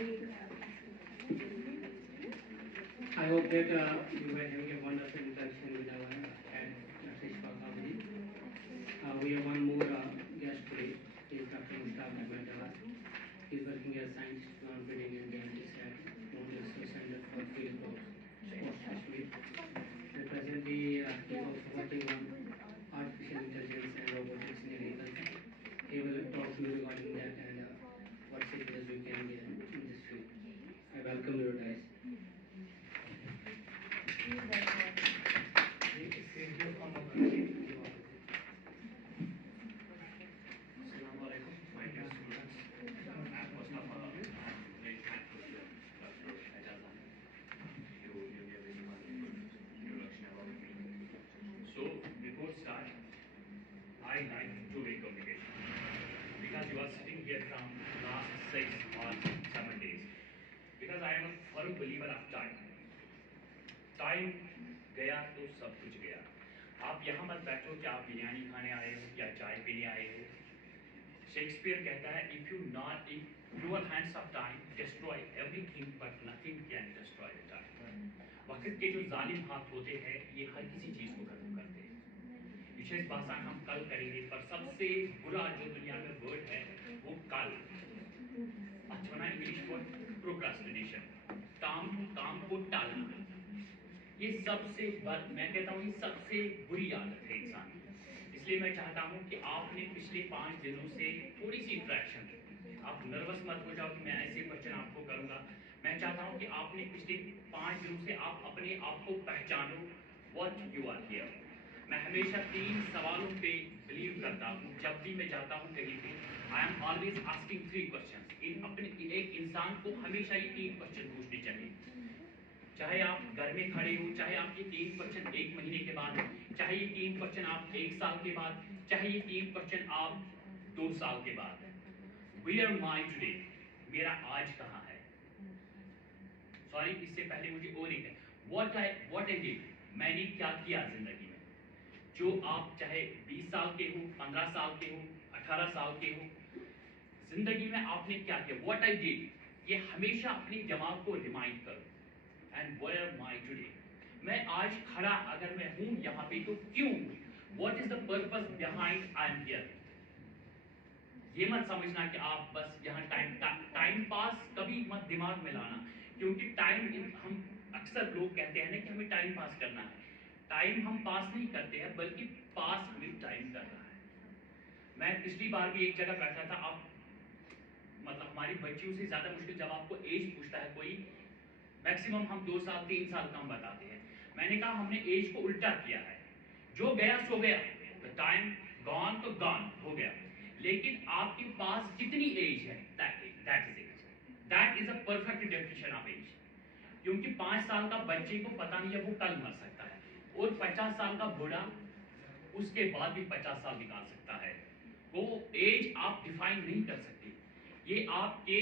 I hope that you were having a wonderful interaction with our head, Dr. Ishfaq Abdi. We have one more guest today. He is Dr. Mushtaq Ahmed Jawad. He is working as scientist, plant breeding and genetics at Mount Research Center for Field Crops, Sports Kashmir. And presently, he is also working on artificial intelligence and robotics in agriculture. He will talk to you regarding that and what sectors we can get in this field. I welcome you guys. Assalamu alaikum, my dear students. And first of all, I'm very thankful to Dr. Ajaz Ahmed to give me a very wonderful introduction about me. So, before start, I like two-way communication because you are sitting here from last 6 or 7 days. Because I am a firm believer of time. Time गया तो सब कुछ गया. आप यहाँ मत बैठो कि आप बिरयानी खाने आए हो या चाय पीने आए हो. शेक्सपियर कहता है if your hands of time destroy everything but nothing can destroy the time. वक्त के जो जालिम हाथ होते हैं ये हर किसी चीज को खत्म करते हैं. विशेष भाषा हम कल करेंगे पर सबसे बुरा जो दुनिया में वर्ड है वो कल. अच्छा ना इंग्लिश वर्ड प्रोक्रास्टिनेशन, काम को टालना. ये सबसे मैं कहता हूँ ये सबसे बुरी आदत है इंसान की. इसलिए मैं चाहता हूँ कि आपने पिछले 5 दिनों से थोड़ी सी इंटरेक्शन, आप नर्वस मत हो जाओ कि मैं ऐसे क्वेश्चन आपको करूँगा. मैं चाहता हूँ कि आपने पिछले 5 दिनों से आप अपने आप को पहचानो, व्हाट यू आर हियर. मैं हमेशा 3 सवालों पे बिलीव करता हूँ. जब भी मैं जाता हूँ कहीं पे I am always asking 3 question. अपने एक इंसान को हमेशा ये 3 क्वेश्चन पूछने चाहिए. चाहे आप घर में खड़े हो, चाहे आप ये 3 क्वेश्चन 1 महीने के बाद, चाहे ये 3 क्वेश्चन आप 1 साल के बाद, चाहे ये 3 क्वेश्चन आप 2 साल के बाद. Where am I today? मेरा आज कहाँ है? सॉरी, इससे पहले मुझे और एक है. What I did? मैंने क्या किया जिंदगी में? जो आप चाहे 20 साल के हो, 15 साल के हो, 18 साल के हो, जिंदगी में आपने क्या किया? What I did? ये हमेशा अपने दिमाग को रिमाइंड करो. And where am I today? मैं आज खड़ा अगर मैं हूं यहाँ पे तो क्यों? What is the purpose behind I am here? ये मत समझना कि आप बस यहाँ टाइम पास कभी मत दिमाग में लाना, क्योंकि टाइम हम अक्सर लोग कहते हैं ना कि हमें टाइम पास करना है. टाइम हम पास नहीं करते हैं बल्कि पास हमें टाइम कर रहा है. मैं पिछली बार भी एक जगह बैठा था. आप मतलब हमारी बच्चियों से ज्यादा मुश्किल जब आपको एज पूछता है कोई, मैक्सिमम हम 2 साल 3 साल कम बताते हैं. मैंने कहा हमने एज को उल्टा किया है. जो गया सो गया, टाइम गॉन तो गॉन हो गया. लेकिन आपके पास कितनी एज है, that is a perfect definition of age. क्योंकि 5 साल का बच्चे को पता नहीं है वो कल मर सकता है, और 50 साल का बूढ़ा उसके बाद भी 50 साल निकाल सकता है. वो एज आप डिफाइन नहीं कर सकते. ये आपके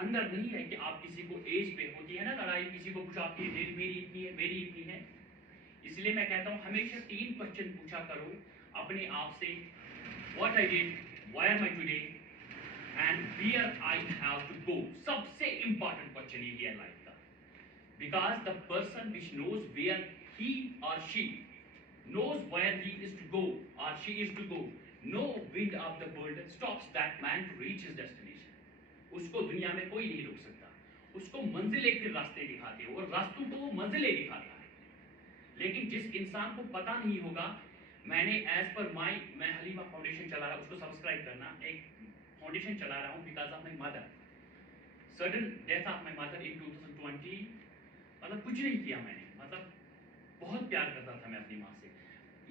अंदर नहीं है कि आप किसी को एज पे, होती है ना लड़ाई, किसी को पूछा आपकी एज मेरी इतनी है, मेरी इतनी है. इसलिए मैं कहता हूं हमेशा 3 क्वेश्चन पूछा करो अपने आप से. What I did, why am I today, and where I have to go. सबसे इंपॉर्टेंट क्वेश्चन ये है लाइफ का. Because the person which knows where he और she knows where he is to go or she is to go, no wind of the world stops that man to reach his destination. उसको दुनिया में कोई नहीं रोक सकता. उसको मंजिलें फिर रास्ते दिखाते हैं और रास्तों को वो मंजिलें दिखाता है. लेकिन जिस इंसान को पता नहीं होगा, मैंने एज पर मैं हलीमा फाउंडेशन चला रहा, उसको सब्सक्राइब करना, एक फाउंडेशन चला रहा हूँ because of my mother. Sudden death of my mother in 2020. मतलब कुछ नहीं किया मैंने, मतलब बहुत प्यार करता था मैं अपनी माँ से.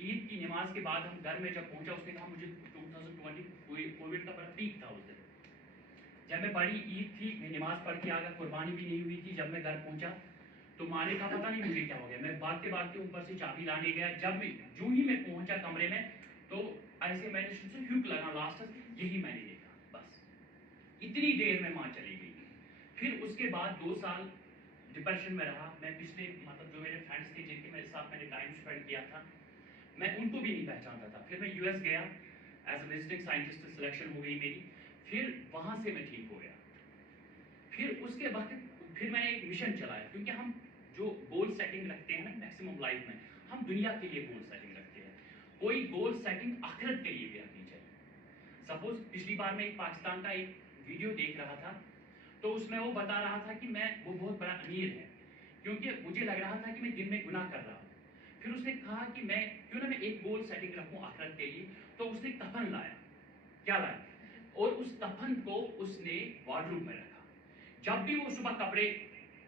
ईद की नमाज के बाद हम घर में जब पहुंचा, उसने कहा मुझे 2020 कोविड का बड़ा पीक था उस दिन. जब मैं बड़ी ईद थी, मैं नमाज पढ़ के आ गया, कुर्बानी भी नहीं हुई थी. जब मैं घर पहुंचा तो माँ ने कहा पता नहीं मुझे क्या हो गया. मैं भागते भागते ऊपर से चाबी लाने गया. जब मैं जो ही मैं पहुंचा कमरे में तो ऐसे मैंने हुक लगा लास्ट, यही मैंने देखा. बस इतनी देर में माँ चली गई. फिर उसके बाद 2 साल डिप्रेशन में रहा मैं. पिछले मतलब जो मेरे फ्रेंड्स थे जिनके मेरे साथ मैंने टाइम स्पेंड किया था, मैं उनको भी नहीं पहचानता था. फिर मैं यूएस गया, as a visiting scientist selection हो गई मेरी. फिर वहां से मैं ठीक हो गया. फिर उसके वक्त फिर मैंने एक मिशन चलाया, क्योंकि हम जो गोल सेटिंग रखते हैं ना मैक्सिमम लाइफ में, हम दुनिया के लिए गोल सेटिंग रखते हैं, कोई गोल सेटिंग आखिरत के लिए भी रखनी चाहिए। सपोज पिछली बार मैं एक पाकिस्तान का एक वीडियो देख रहा था, तो उसमें वो बता रहा था कि वो बहुत बड़ा अमीर है, क्योंकि मुझे लग रहा था कि मैं दिन में गुनाह कर रहा हूँ। फिर उसने कहा कि क्यों ना मैं एक गोल सेटिंग रखूँ आखिरत के लिए, तो उसने कफन लाया। क्या लाया? और उस कफन को उसने वार्डरोब में रखा। जब भी वो सुबह कपड़े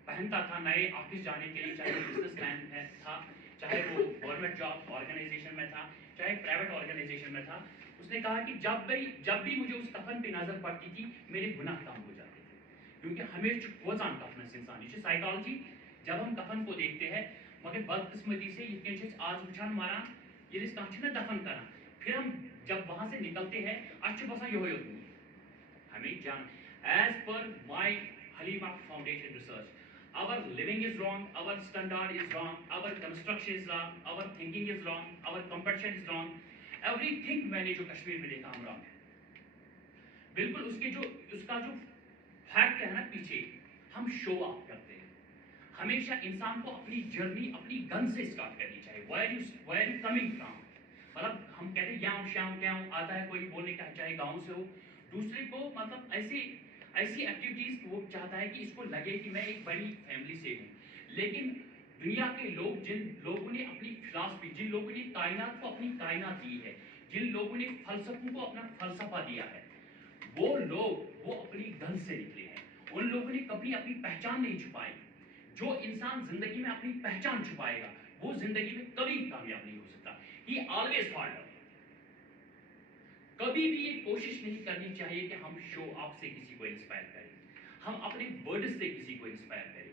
पहनता था नए ऑफिस जाने के लिए, चाहे वो बिजनेसमैन में था, चाहे वो गवर्नमेंट जॉब ऑर्गेनाइजेशन में था, चाहे प्राइवेट ऑर्गेनाइजेशन में था, उसने कहा कि जब भी मुझे उस कफन पे नजर पड़ती थी, मेरे गुनाह कम हो जाते थे, क्योंकि हमें वजन कफन इंसान ये साइकोलॉजी, जब हम कफन को देखते हैं, मगर बदकिस्मती से ये आज वुचान मारा ये कह दफन करा, फिर हम जब वहां से निकलते हैं अच्छे बसा यो हमें जान as per my Halima Foundation research, our living is wrong, our standard is wrong, our construction is wrong, our thinking is wrong, our competition is wrong, everything मैंने जो कश्मीर में देखा हम wrong है। बिल्कुल उसका जो फैक्ट है ना पीछे, हम शो ऑफ करते हैं। हमेशा इंसान को अपनी जर्नी अपनी गन से स्टार्ट करनी चाहिए। where you coming from, मतलब हम कहते हैं याम श्याम क्या आता है कोई बोलने का, चाहे गाँव से हो, दूसरे को मतलब ऐसी एक्टिविटीज वो चाहता है कि इसको लगे कि मैं एक बड़ी फैमिली से हूँ। लेकिन दुनिया के लोग, जिन लोगों ने अपनी फिलॉसफी, जिन लोगों ने कायनात को अपनी कायनात दी है, जिन लोगों ने फलसफों को अपना फलसफा दिया है, वो लोग वो अपनी गन से निकले हैं। उन लोगों ने कभी अपनी पहचान नहीं छुपाई। जो इंसान जिंदगी में अपनी पहचान छुपाएगा वो जिंदगी में कभी कामयाब नहीं हो सकता। He always failed। कभी भी ये कोशिश नहीं करनी चाहिए कि हम शो ऑफ से किसी को इंस्पायर करें, हम अपने वर्ड्स से किसी को इंस्पायर करें।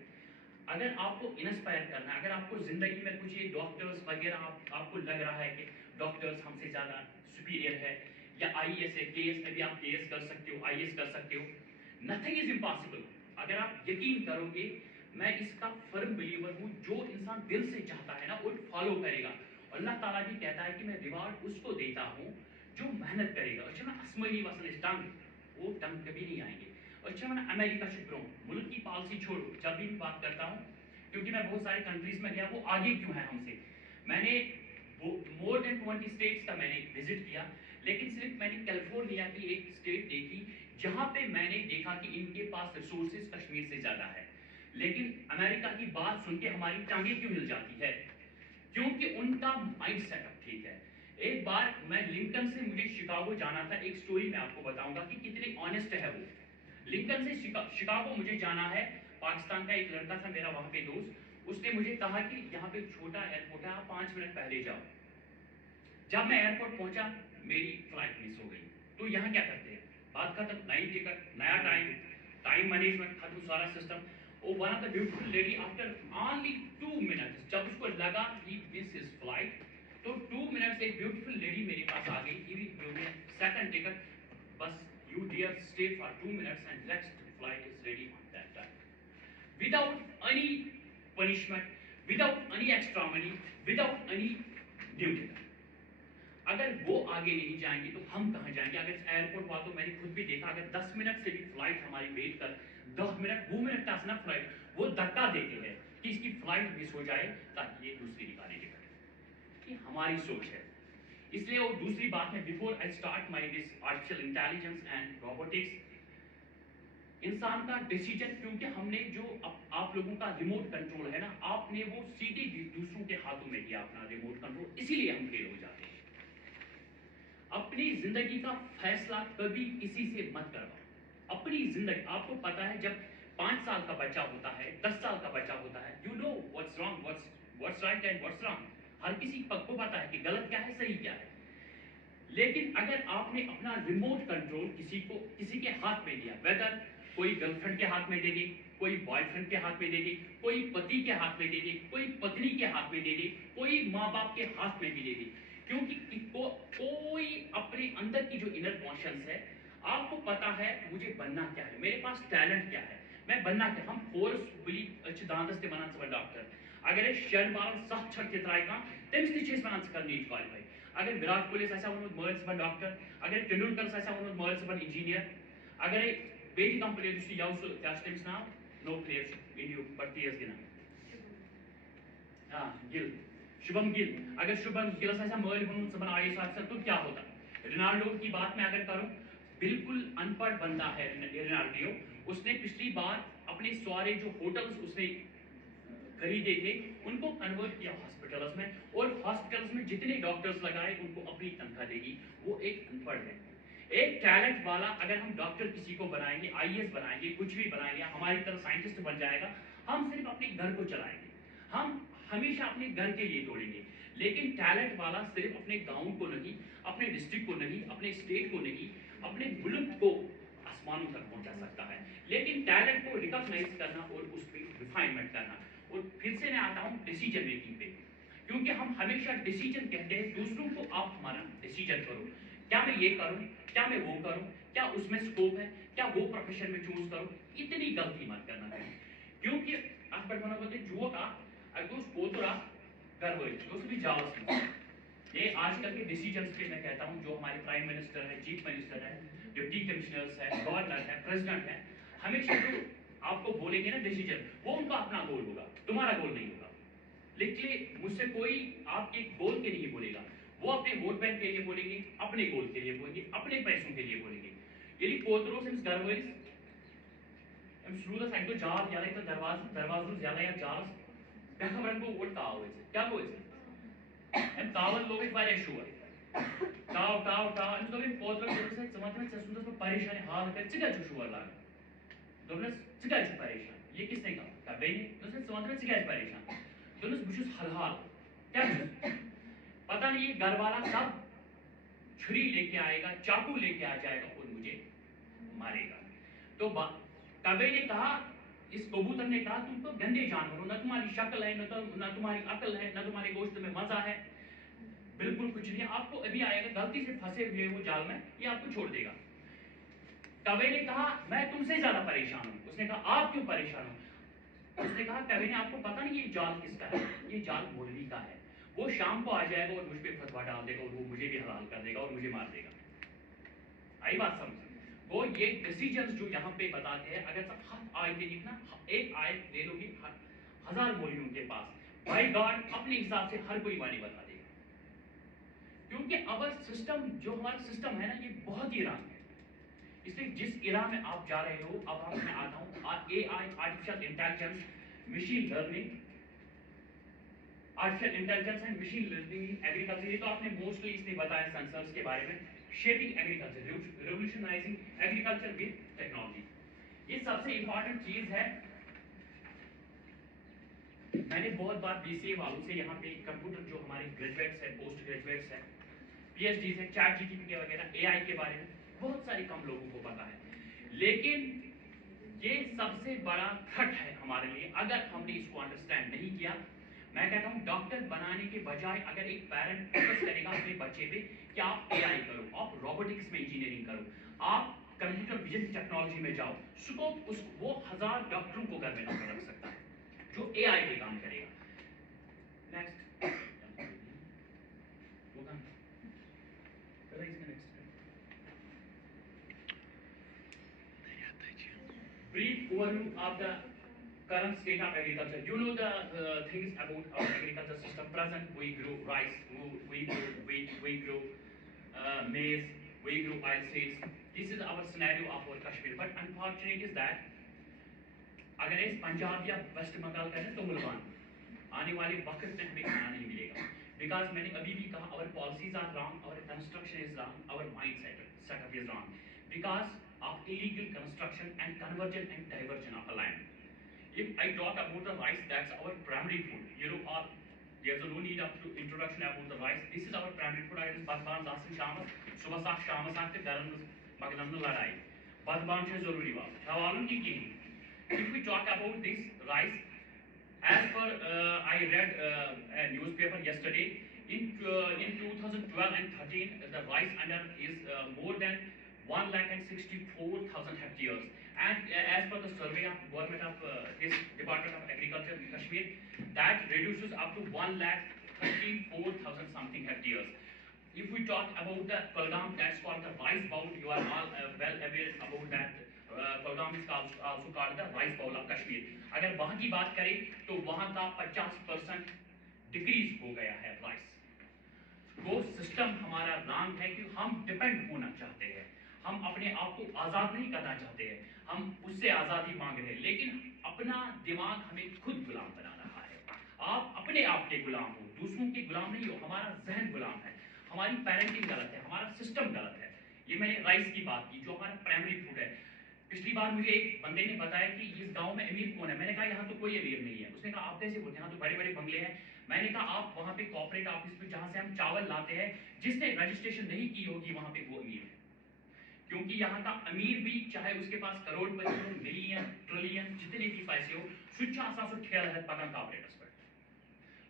अगर आपको इंस्पायर करना है, अगर आपको जिंदगी में कुछ ये डॉक्टर्स वगैरह आपको लग रहा है कि डॉक्टर्स हमसे ज्यादा सुपीरियर है, या आईएएस है, केएस, अभी आप केएस कर सकते हो, आईएएस कर सकते हो, नथिंग इज इम्पॉसिबल। अगर आप यकीन करोगे, मैं इसका फर्म बिलीवर हूँ, जो इंसान दिल से चाहता है ना वो फॉलो करेगा। अल्लाह ताला भी कहता है कि मैं रिवार्ड उसको देता हूँ जो मेहनत करेगा। अच्छा मैं असमली वसन इस टंग, वो टंग कभी नहीं आएंगे। अच्छा मैं अमेरिका शुक्रों, मुल्क की पॉलिसी छोड़ो, जब भी मैं बात करता हूँ, क्योंकि मैं बहुत सारे कंट्रीज में गया, वो आगे क्यों है हमसे। मैंने मोर देन 20 स्टेट्स का मैंने विजिट किया, लेकिन सिर्फ मैंने कैलिफोर्निया की एक स्टेट देखी जहां पे मैंने देखा कि इनके पास रिसोर्सेज कश्मीर से ज्यादा है। लेकिन अमेरिका की बात सुन के हमारी टांगे क्यों हिल जाती है? क्योंकि उनका माइंड सेटअप ठीक है। एक बार मैं लिंकन से मुझे शिकागो जाना था, एक स्टोरी मैं आपको बताऊंगा कि कितने ऑनेस्ट है वो। लिंकन से शिकागो मुझे जाना है, पाकिस्तान का एक लड़का था मेरा वहां पे दोस्त, उसने मुझे कहा कि यहाँ पे छोटा एयरपोर्ट है, आप 5 मिनट पहले जाओ। जब मैं एयरपोर्ट पहुंचा मेरी फ्लाइट मिस हो गई। तो यहाँ क्या करते हैं, बात खत्म, नई टिकट, नया टाइम मैनेजमेंट खत्म, सारा system. Oh, one of the beautiful lady after only 2 minutes, जब उसको लगा he missed his flight, तो 2 minutes एक beautiful lady मेरे पास आ गई, he will give me second ticket, बस you dear stay for 2 minutes and next flight is ready on that time, without any punishment, without any extra money, without any new ticket। अगर वो आगे नहीं जाएंगे तो हम कहाँ जाएंगे? अगर एयरपोर्ट वालों, मैंने खुद भी देखा, अगर 10 मिनट से भी फ्लाइट हमारी वेट कर 10 मिनट 2 मिनट का ना फ्लाइट, वो धक्का देते हैं कि इसकी फ्लाइट मिस हो जाए ताकि ये दूसरी निकाले टिकट। ये हमारी सोच है। इसलिए वो दूसरी बात है, before I start my this artificial intelligence and robotics, इंसान का डिसीजन, क्योंकि हमने जो आप लोगों का रिमोट कंट्रोल है ना, आपने वो सीधे दूसरों के हाथों में दिया अपना रिमोट कंट्रोल, इसीलिए हम फेल हो जाते हैं। अपनी जिंदगी का फैसला कभी किसी से मत करवाओ। अपनी जिंदगी, आपको पता है जब 5 साल का बच्चा होता है, 10 साल का बच्चा होता है, you know what's wrong, what's right and what's wrong. हर किसी को पता है कि गलत क्या है, सही क्या है। लेकिन अगर आपने अपना रिमोट कंट्रोल किसी के हाथ में दिया, वेदर कोई गर्लफ्रेंड के हाथ में दे दे, कोई बॉयफ्रेंड के हाथ में दे दे, कोई पति के हाथ में दे दे, कोई पत्नी के हाथ में दे दे, कोई माँ बाप के हाथ में भी दे दे, क्योंकि कोई अपने अंदर की जो इनर कॉन्शियस है, आपको पता है मुझे बनना क्या है, मेरे पास टैलेंट क्या है, मैं बनना क्या। हम फोर्सफुली दांतस ते बनन स डॉक्टर, अगर शर्ट बालन 7 छट के त्राय का तमिस ते छेस बनन स नीट क्वालिफाई। अगर विराट कोहली आसा वोनुत मर्द स डॉक्टर, अगर तेंदुलकर आसा वोनुत मर्द स इंजीनियर, अगर بیٚیہِ کانٛہہ پٕلیر یُس یہِ سُہ کیٛاہ چھُ تٔمِس ناو نو پٕلیر چھُ اِنڈیہُک بَڑٕ تیز گِنٛدان گِل شُبھم گِل اگر شُبھم گِلس آسہِ ہا مٲلۍ ووٚنمُت ژٕ بن IAS آفیسر تو کیا ہوتا رونالڈو کی بات میں اگر کروں بالکل ان پڑھ بندہ ہے رونالڈو اس نے پچھلی بار اپنے سارے جو ہوٹلس اس نے خریدے تھے ان کو کنورٹ کیا ہاسپٹلس میں اور ہاسپٹلس میں جتنے ڈاکٹرز لگائے ان کو اپنی تنخواہ دے گی وہ ایک ان پڑھ ہے ایک ٹیلنٹ والا اگر ہم ڈاکٹر کسی کو بنائیں گے IAS بنائیں گے کچھ بھی بنائیں گے ہماری طرح سائنٹسٹ بن جائے گا ہم صرف اپنے گھر کو چلائیں گے ہم ہمیشہ اپنے گھر کے لیے دوڑیں گے لیکن ٹیلنٹ والا صرف اپنے گاؤں کو نہیں اپنے ڈسٹرکٹ کو نہیں اپنے اسٹیٹ کو نہیں اپنے ملک کو آسمانوں تک پہنچا سکتا ہے لیکن ٹیلنٹ کو ریکگنائز کرنا اور اس پہ ریفائنمنٹ کرنا اور پھر سے میں آتا ہوں ڈیسیجن میکنگ پہ کیونکہ ہم ہمیشہ ڈیسیجن کہتے ہیں دوسروں کو آپ ہمارا ڈیسیجن کرو کیا میں یہ کروں کیا میں وہ کروں کیا اس میں اسکوپ ہے کیا وہ پروفیشن میں چوز کروں اتنی غلطی مت کرنا کیونکہ آپ پر بنا بولتے جو کا اگر اس کو تو کر ہوئی تو اس بھی جاؤ یہ آج کل کے ڈیسیجنس پہ میں کہتا ہوں جو ہمارے پرائم منسٹر ہے چیف منسٹر ہے ڈپٹی کمشنرس ہے گورنر ہے پریزیڈنٹ ہے ہمیشہ جو آپ کو بولیں گے نا ڈیسیجن وہ ان کا اپنا گول ہوگا تمہارا گول نہیں ہوگا لیکن مجھ سے کوئی آپ کے گول کے لیے بولے گا وہ اپنے ووٹ بینک کے لیے بولیں گے اپنے گول کے لیے بولیں گے اپنے پیسوں کے لیے بولیں گے یعنی کوتروس امس گھر ورس امس روٗدس اکہِ دۄہ جال یلے تہٕ دروازٕ روٗز یلے اتھ جالس مےٚ خبر گوٚو اور تاو ٲسِتھ کیٛاہ گوٚو ٲسِتھ أمۍ تاون لوگ اَسہِ واریاہ شور تاو تاو تاو أمِس دوٚپ أمۍ کوترس دوٚپُس ہے ژٕ وَن تہٕ مےٚ ژےٚ سوٗزُتھ بہٕ پریشانی حال کٔرِتھ ژٕ کیٛازِ چھُکھ شور لاگان دوٚپنس ژٕ کیٛازِ چھُکھ پریشان یہ کس نے کہا بیٚنہِ دوٚپنس ژٕ وَن تہٕ مےٚ ژٕ کیٛازِ پریشان دوٚپنس بہٕ چھُس حلحال کیٛاہ چھُس پتہ نہیں یہ گھر والا کب چھری لے کے آئے گا چاقو لے کے آ جائے گا اور مجھے مارے گا تو کبے نے کہا اس کبوتر نے کہا تم تو گندے جانور ہو نہ تمہاری شکل ہے نہ تمہاری عقل ہے نہ تمہارے گوشت میں مزہ ہے بالکل کچھ نہیں آپ کو ابھی آئے گا غلطی سے پھنسے ہوئے ہو جال میں یہ آپ کو چھوڑ دے گا کبے نے کہا میں تم سے زیادہ پریشان ہوں اس نے کہا آپ کیوں پریشان ہو اس نے کہا کبے نے آپ کو پتا نہیں یہ جال کس کا ہے یہ جال مولوی کا ہے وہ شام کو آ جائے گا اور مجھ پہ فتوا ڈال دے گا اور وہ مجھے بھی حلال کر دے گا اور مجھے مار دے گا آئی بات سمجھ وہ یہ ڈیسیجنز جو یہاں پہ بتاتے ہیں اگر سب ہاتھ آیتیں لکھنا ایک آیت لے لو گی 1000 مولویوں کے پاس بائی گاڈ اپنے حساب سے ہر کوئی معنی بتا دے گا کیونکہ اور سسٹم جو ہمارا سسٹم ہے نا یہ بہت ہی رنگ ہے اس لیے جس ایرا میں آپ جا رہے ہو اب آپ میں آتا ہوں AI artificial intelligence machine learning artificial intelligence and machine learning agriculture یہ تو آپ نے موسٹلی اس نے بتایا سینسرز کے بارے میں shaping agriculture revolutionising agriculture with technology یہ سب سے امپورٹنٹ چیز ہے میں نے بہت بار BCA والوں سے یہاں پہ کمپیوٹر جو ہمارے گریجویٹس ہیں پوسٹ گریجویٹس ہیں PhDs ہیں چیٹ GPT کے وغیرہ AI کے بارے میں بہت سارے کم لوگوں کو پتا ہے لیکن یہ سب سے بڑا تھرٹ ہے ہمارے لیے اگر ہم نے اس کو انڈرسٹینڈ نہیں کیا میں کہتا ہوں ڈاکٹر بنانے کے بجائے اگر ایک پیرنٹ فوکس کرے گا اپنے بچے پہ کہ آپ AI کرو آپ روبوٹکس میں انجینئرنگ کرو آپ کمپیوٹر ویژن ٹیکنالوجی میں جاؤ سکوپ اس وہ 1000 ڈاکٹروں کو گھر میں نوکر رکھ سکتا ہے جو AI پہ کام کرے گا next brief overview of the current state of agriculture. You know the things about our agriculture system. Present, we grow rice, we grow wheat, we grow maize, we grow oilseeds. This is our scenario of our Kashmir. But unfortunate is that अगर इस पंजाब या waste Bengal का है तो मुल्बान आने वाले वक्त में हमें खाना नहीं मिलेगा. Because मैंने अभी भी कहा our policies are wrong, our construction is wrong, our mindset setup is wrong. Because of illegal construction and conversion and diversion of a land. If I talk about the rice, that's our primary food. You know, there's no need of introduction about the rice. This is our primary food. It is badban dasan shamas, subah sak shamas ak te garan maglan ladai. Badban che zaruri wa. Hawalun ki kini. If we talk about this rice, as per I read a newspaper yesterday, in 2012 and 13, the rice under is more than 1,64,000 hectares. And as per the survey of government of this Department of Agriculture in Kashmir, that reduces up to 1,34,000 something hectares. If we talk about the Kulgam, that's called the rice bowl. You are all well aware about that program is also called the Rice Bowl of Kashmir. अगर वहाँ की बात करें तो वहाँ का 50% decrease हो गया है राइस। वो सिस्टम हमारा रॉन्ग है कि हम डिपेंड होना चाहते हैं, हम अपने आप को आज़ाद नहीं करना चाहते हैं, हम उससे आज़ादी मांग रहे हैं, लेकिन अपना दिमाग हमें खुद गुलाम बना रहा है। आप अपने आप के गुलाम हो, दूसरों के गुलाम नहीं हो, हमारा जहन गुलाम है, हमारी पेरेंटिंग गलत है, हमारा सिस्टम गलत है। ये मैंने राइस की बात की जो हमारा प्राइमरी फूड है। पिछली बार मुझे एक बंदे ने बताया कि इस गांव में अमीर कौन है, मैंने कहा यहाँ तो कोई अमीर नहीं है। उसने कहा आप कैसे बोलते हैं, यहाँ तो बड़े बड़े बंगले हैं। मैंने कहा आप वहाँ पे कॉर्पोरेट ऑफिस में जहाँ से हम चावल लाते हैं, जिसने रजिस्ट्रेशन नहीं की होगी वहाँ पे वो अमीर है, क्योंकि यहाँ का अमीर भी चाहे उसके पास करोड़पति हो, मिलियन ट्रिलियन जितने भी पैसे हो, सुच्चा आसा सु ठेल है पगन कॉर्पोरेट्स पर।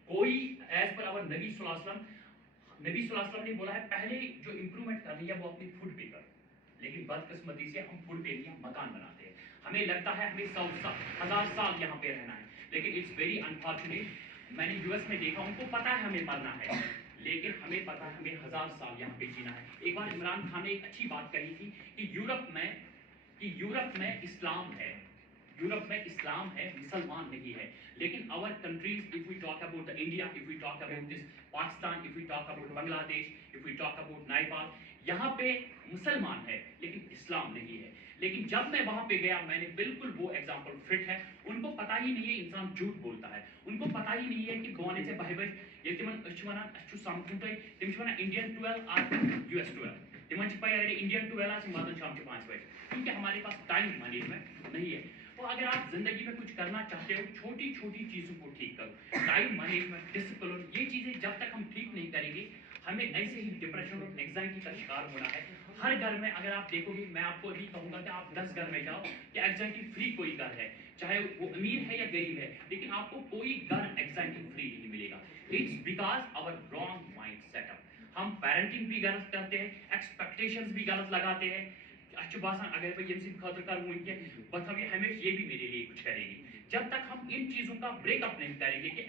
कोई एज पर अवर नबी सल्लल्लाहु ने बोला है पहले जो इंप्रूवमेंट करनी है वो अपनी फूड पे कर, लेकिन बदकिस्मती से हम फूड पे नहीं, हम मकान बनाते हैं। हमें लगता है हमें 1000 साल यहाँ पे रहना है, लेकिन इट्स वेरी अनफॉर्चुनेट। मैंने यूएस में देखा, उनको पता है हमें मरना है, लेकिन हमें पता है हमें 1000 साल यहाँ पे जीना है। एक बार इमरान खान ने एक अच्छी बात कही थी कि यूरोप में इस्लाम है, यूरोप में इस्लाम है, मुसलमान नहीं है। लेकिन our countries, if we talk about the India, if we talk about this Pakistan, if we talk about Bangladesh, if we talk about Nepal, यहाँ पे मुसलमान है लेकिन इस्लाम नहीं है। लेकिन जब मैं वहां पे गया, मैंने बिल्कुल वो एग्जांपल फिट है। उनको पता ही नहीं है इंसान झूठ बोलता है, उनको पता ही नहीं है कि गोने से बहबज ये तिमन अछवना अच्छु समझुतै तिमछवना इंडियन 12 और यूएस 12 तिमन छ पाया इंडियन 12 से मदन शाम के 5 बजे, क्योंकि हमारे पास टाइम मैनेजमेंट नहीं है। तो अगर आप जिंदगी में कुछ करना चाहते हो, छोटी छोटी चीजों को ठीक करो, टाइम मैनेजमेंट, डिसिप्लिन, ये चीजें जब तक हम ठीक नहीं करेंगे, हमें ऐसे ही डिप्रेशन और एंजाइटी का शिकार होना है। हर घर में अगर आप देखोगे, मैं आपको अभी कहूंगा कि आप 10 घर में जाओ कि एंजाइटी फ्री कोई घर है, चाहे वो अमीर है या गरीब है, लेकिन आपको कोई घर एंजाइटी फ्री नहीं मिलेगा। It's because our wrong mind setup. हम पेरेंटिंग भी गलत करते हैं, एक्सपेक्टेशंस भी गलत लगाते हैं। अच्छे बासान अगर मैं ये खातर करूँ कि बताओ ये हमेशा ये भी मेरे लिए कुछ करेगी। जब तक हम इन चीजों का ब्रेकअप नहीं करेंगे कि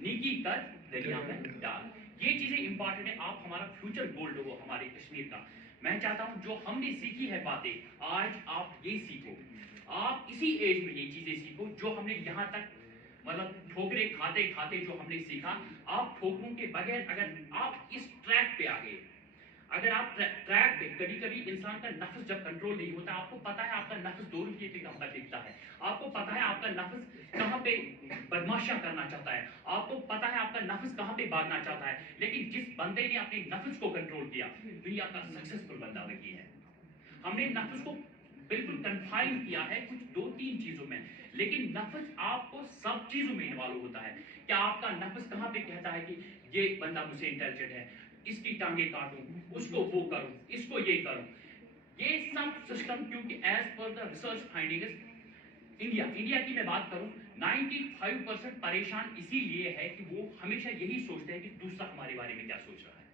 नीकी कर दरिया में डाल, ये चीजें इंपॉर्टेंट है। आप हमारा फ्यूचर गोल्ड हो हमारे कश्मीर का। मैं चाहता हूं जो हमने सीखी है बातें, आज आप ये सीखो, आप इसी एज में ये चीजें सीखो जो हमने यहाँ तक मतलब ठोकरे खाते खाते जो हमने सीखा। आप ठोकरों के बगैर अगर आप इस ट्रैक पे आ गए, अगर आप ट्रैक पे, कभी कभी इंसान का नफ्स जब कंट्रोल नहीं होता, आपको पता है आपका नफ्स 2 रुपये पे कहाँ दिखता है, आपको पता है आपका नफ्स कहाँ पे बदमाशियां करना चाहता है, आपको पता है आपका नफ्स कहाँ पे भागना चाहता है। लेकिन जिस बंदे ने अपने नफ्स को कंट्रोल किया, दुनिया का सक्सेसफुल बंदा वही है। हमने नफ्स को बिल्कुल कन्फाइन किया है कुछ 2-3 चीजों में, लेकिन नफ्स आपको सब चीजों में इन्वॉल्व होता है। क्या आपका नफ्स कहाँ पे कहता है कि ये बंदा मुझसे इंटेलिजेंट है, इसकी टांगे काटूं, उसको वो करूं, इसको ये करूं। ये सब सिस्टम, क्योंकि as per the research findings India की मैं बात करूं, 95% परेशान इसीलिए है कि वो हमेशा यही सोचते हैं कि दूसरा हमारे बारे में क्या सोच रहा है।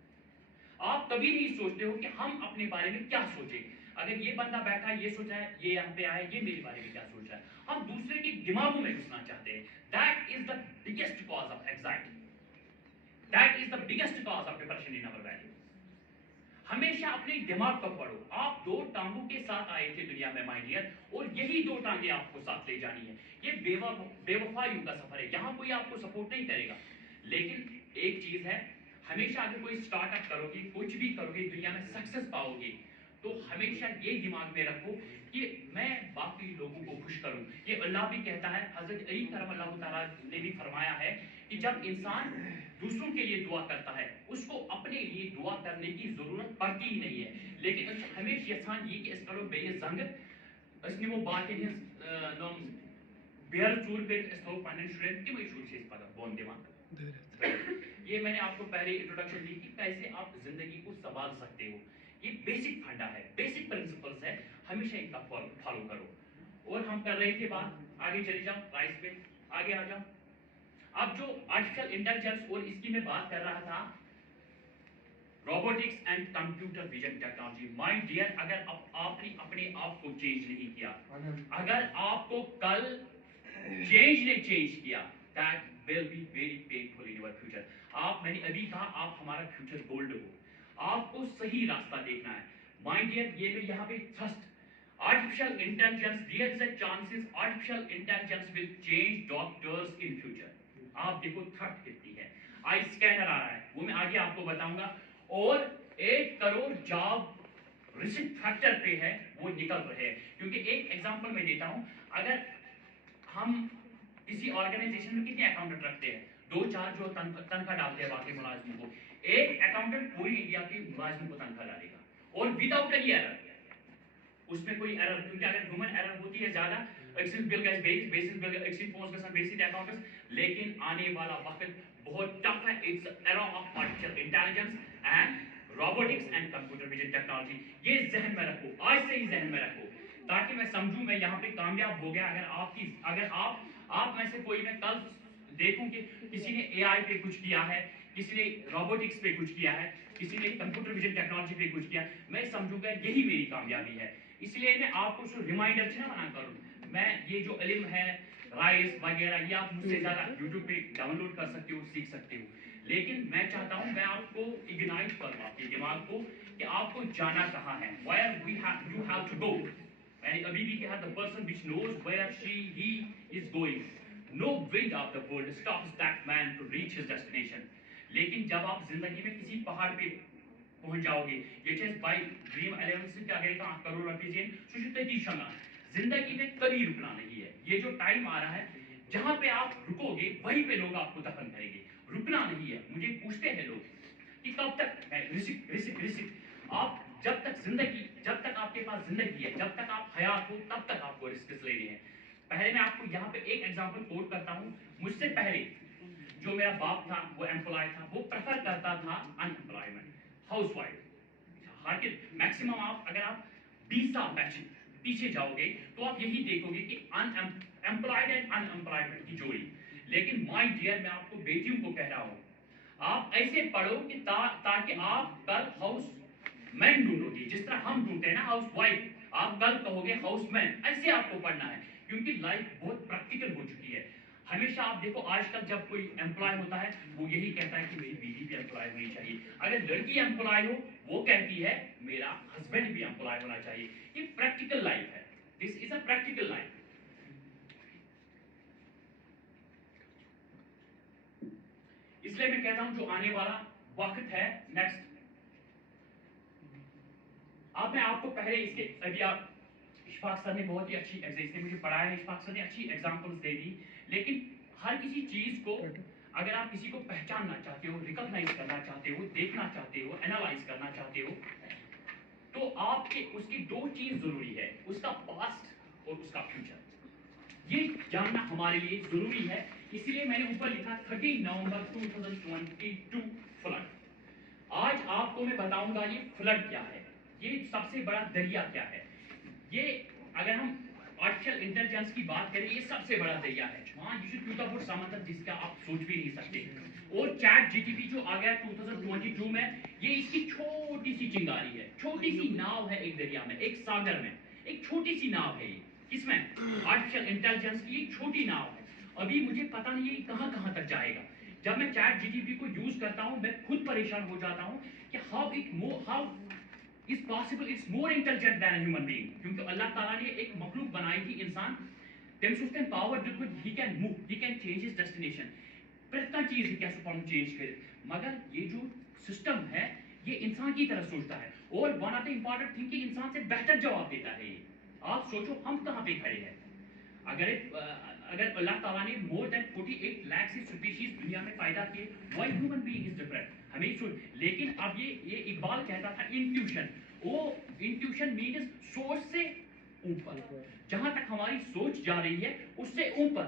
आप कभी नहीं सोचते हो कि हम अपने बारे में क्या सोचें। अगर ये बंदा बैठा है, ये सोचा है, ये यहाँ पे आया, ये मेरे बारे में क्या सोच रहा है, हम दूसरे के दिमागों में घुसना चाहते हैं। That is the biggest cause of anxiety, that is the biggest cause of depression in our value. हमेशा अपने दिमाग पर पढ़ो। आप 2 टांगों के साथ आए थे दुनिया में माय डियर, और यही 2 टांगे आपको साथ ले जानी है। ये बेवफाइयों का सफर है, यहाँ कोई आपको सपोर्ट नहीं करेगा। लेकिन एक चीज है, हमेशा अगर कोई स्टार्टअप करोगे, कुछ भी करोगे, दुनिया में सक्सेस पाओगे, तो हमेशा ये दिमाग में रखो कि मैं बाकी लोगों को खुश करूं। ये अल्लाह भी कहता है, हजरत अली करमल्लाहु तआला ने भी फरमाया है कि जब इंसान दूसरों के लिए दुआ करता है, उसको अपने लिए दुआ करने की जरूरत पड़ती ही नहीं है। लेकिन हमेशा यसान ये कि इस करो बे जंग असनिमो बातें हैं नोम बेर चूर पे इस तो पानी शुरू की मैं शुरू से इस पर बोल देवा। ये मैंने आपको पहले इंट्रोडक्शन दी कि कैसे आप जिंदगी को संभाल सकते हो। ये बेसिक फंडा है, बेसिक प्रिंसिपल्स है, हमेशा इनका फॉलो करो। और हम कर रहे थे बात, आगे चले जाओ, राइस पे आगे आ जाओ। अब जो आर्टिफिशियल इंटेलिजेंस और इसकी मैं बात कर रहा था, robotics and computer vision technology. My dear, अगर आपने अपने आप को चेंज नहीं किया, अगर आपको कल चेंज किया, that will be very painful in your future. मैंने अभी कहा, आप हमारा फ्यूचर गोल्ड हो, आपको सही रास्ता देखना है। माय डियर, ये मैं यहाँ पे thrust Artificial intelligence, there is a chances artificial intelligence will change doctors in future. आप देखो थर्ट कितनी है, आई स्कैनर आ रहा है, वो मैं आगे आपको बताऊंगा, और 1 करोड़ जॉब रिस्क फैक्टर पे है, वो निकल रहे हैं। क्योंकि एक एग्जांपल मैं देता हूं, अगर हम किसी ऑर्गेनाइजेशन में कितने अकाउंटेंट रखते हैं, 2-4 जो तनख्वाह डालते हैं बाकी मुलाजिमों को, एक अकाउंटेंट पूरी इंडिया के मुलाजिमों को तनख्वाह डालेगा, और विदाउट एनी एरर, उसमें कोई एरर, क्योंकि अगर ह्यूमन एरर होती है ज्यादा, एक्सिस बिल गैस बेसिस बिल एक्सिस पोस्ट गसन बेसिस अकाउंट्स, लेकिन आने वाला वक्त बहुत टफ है। It's era of artificial intelligence and robotics and computer vision technology. ये जहन में रखो, आज से ही जहन में रखो, ताकि मैं समझूं मैं यहाँ पे कामयाब हो गया। अगर आप में से कोई, मैं कल देखूं कि किसी ने एआई पे कुछ किया है, किसी ने रोबोटिक्स पे कुछ किया है, किसी ने कंप्यूटर विजन टेक्नोलॉजी पे कुछ किया, मैं समझूंगा यही मेरी कामयाबी है। इसलिए मैं आपको सो रिमाइंडर ना बना करूं, मैं ये जो इल्म है राइस वगैरह, ये आप मुझसे ज्यादा YouTube पे डाउनलोड कर सकते हो, सीख सकते हो, लेकिन मैं चाहता हूं मैं आपको इग्नाइट करूं आपके दिमाग को कि आपको जाना कहां है, where you have to go। मैंने अभी भी कहा, the person which knows where he is going, no wind of the world stops that man to reach his destination। लेकिन जब आप जिंदगी में किसी पहाड़ पे पहुंच जाओगे, ये चीज बाय ड्रीम 11 से क्या करेगा, करोड़ रुपए सुशुद्धि शंगा, जिंदगी में कभी रुकना नहीं है। ये जो टाइम आ रहा है, जहां पे आप रुकोगे वहीं पे लोग आपको दफन करेंगे, रुकना नहीं है। मुझे पूछते हैं लोग कि कब तक रिस्क, आप जब तक आपके पास जिंदगी है, जब तक आप हयात हो, तब तक आपको रिस्क लेने हैं। पहले मैं आपको यहाँ पे एक एग्जांपल कोट करता हूँ। मुझसे पहले जो मेरा बाप था, वो एम्प्लॉय था, वो प्रेफर करता था अनएम्प्लॉयमेंट, हाउसवाइफ। हर के मैक्सिमम अगर आप 20 साल पीछे जाओगे तो आप यही देखोगे कि अनएम्प्लॉयड एंड अनएम्प्लॉयमेंट की जोड़ी। लेकिन माय डियर, मैं आपको बेटियों को कह रहा हूँ, आप ऐसे पढ़ो कि ताकि आप कल हाउस मैन ढूंढोगे, जिस तरह हम ढूंढते हैं ना हाउस वाइफ, आप कल कहोगे हाउस मैन। ऐसे आपको पढ़ना है, क्योंकि लाइफ बहुत प्रैक्टिकल हो चुकी है। हमेशा आप देखो, आजकल जब कोई एम्प्लॉय होता है, वो यही कहता है कि मेरी बीवी भी एम्प्लॉय होनी चाहिए। अगर लड़की एम्प्लॉय हो, वो कहती है मेरा हस्बैंड भी एम्प्लॉय होना चाहिए। ये प्रैक्टिकल लाइफ है, this is a practical life. इसलिए मैं कहता हूं जो आने वाला वक्त है, नेक्स्ट, अब मैं आपको पहले इसके, अभी आप इशफाक सर ने बहुत ही अच्छी इसने मुझे पढ़ाया है, इशफाक सर ने अच्छी एग्जांपल्स दे दी। लेकिन हर किसी चीज को अगर आप किसी को पहचानना चाहते हो, रिकॉग्नाइज करना चाहते हो, देखना चाहते हो, एनालाइज करना चाहते हो, तो आपके उसकी 2 चीज जरूरी है, उसका पास्ट और उसका फ्यूचर। ये जानना हमारे लिए जरूरी है। इसलिए मैंने ऊपर लिखा 30 नवंबर 2022 फ्लड। आज आपको मैं बताऊंगा ये फ्लड क्या है, ये सबसे बड़ा दरिया क्या है। ये अगर हम आर्टिफिशियल इंटेलिजेंस की बात करें, ये सबसे बड़ा दरिया है, वहां जिसे टूटा फुट समंदर जिसका आप सोच भी नहीं सकते। और चैट जीटीपी जो आ गया 2022 में, ये इसकी छोटी सी चिंगारी है, छोटी सी नाव है एक दरिया में, एक सागर में, एक छोटी सी नाव है ये। किसमें? आर्टिफिशियल इंटेलिजेंस की एक छोटी नाव है। अभी मुझे पता नहीं है कहां कहां तक जाएगा। जब मैं चैट जीटीपी को यूज करता हूं, मैं खुद परेशान हो जाता हूं कि how is possible, it's more intelligent then human being. क्योंकि अल्लाह ताला ने एक मखलूक बनाई थी इंसान, तेम सुस्तेन पावर दितमुत, he can move, he can change his destination, प्रत्येक चीज ही कैसे फॉर्म चेंज करे। मगर ये जो सिस्टम है, ये इंसान की तरह सोचता है, और one of the important thing कि इंसान से बेहतर जवाब देता है ये। आप सोचो हम कहां पे खड़े हैं। अगर अल्लाह ताला ने मोर देन 48 लाख से स्पीशीज दुनिया में पैदा किए, why human being is different, हमें सुन। लेकिन अब ये इकबाल कहता था इंट्यूशन, वो इंट्यूशन मीन्स सोच से ऊपर, जहां तक हमारी सोच जा रही है उससे ऊपर।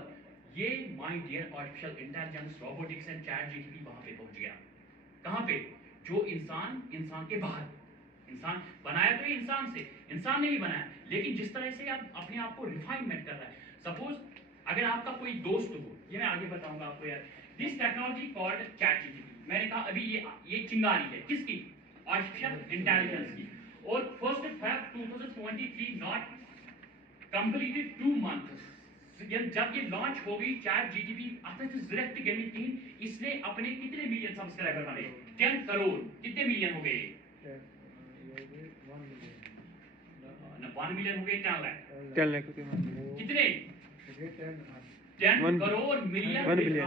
ये my dear artificial intelligence, robotics and chat G T P वहां पे पहुंच गया। कहां पे? जो इंसान के बाहर। इंसान बनाया तो इंसान से, इंसान ने ही बनाया, लेकिन जिस तरह से आप अपने आप को रिफाइनमेंट कर रहा है। सपोज अगर आपका कोई दोस्त हो, ये मैं आगे बताऊंगा आपको यार, this technology called chat GTP. मैंने कहा अभी ये चिंगारी है, किसकी? आर्टिफिशियल इंटेलिजेंस की। और 1 Feb 2023 नॉट कंप्लीटेड 2 months, जब ये लॉन्च हो गई चैट जीटीपी, आता तो डायरेक्ट गेमिंग टीम, इसने अपने कितने मिलियन सब्सक्राइबर बने? 10 करोड़। कितने मिलियन हो गए? 1 million हो गए 10 लाख 10 लाख रुपए कितने 10 One- करोड़ मिलियन 1 billion.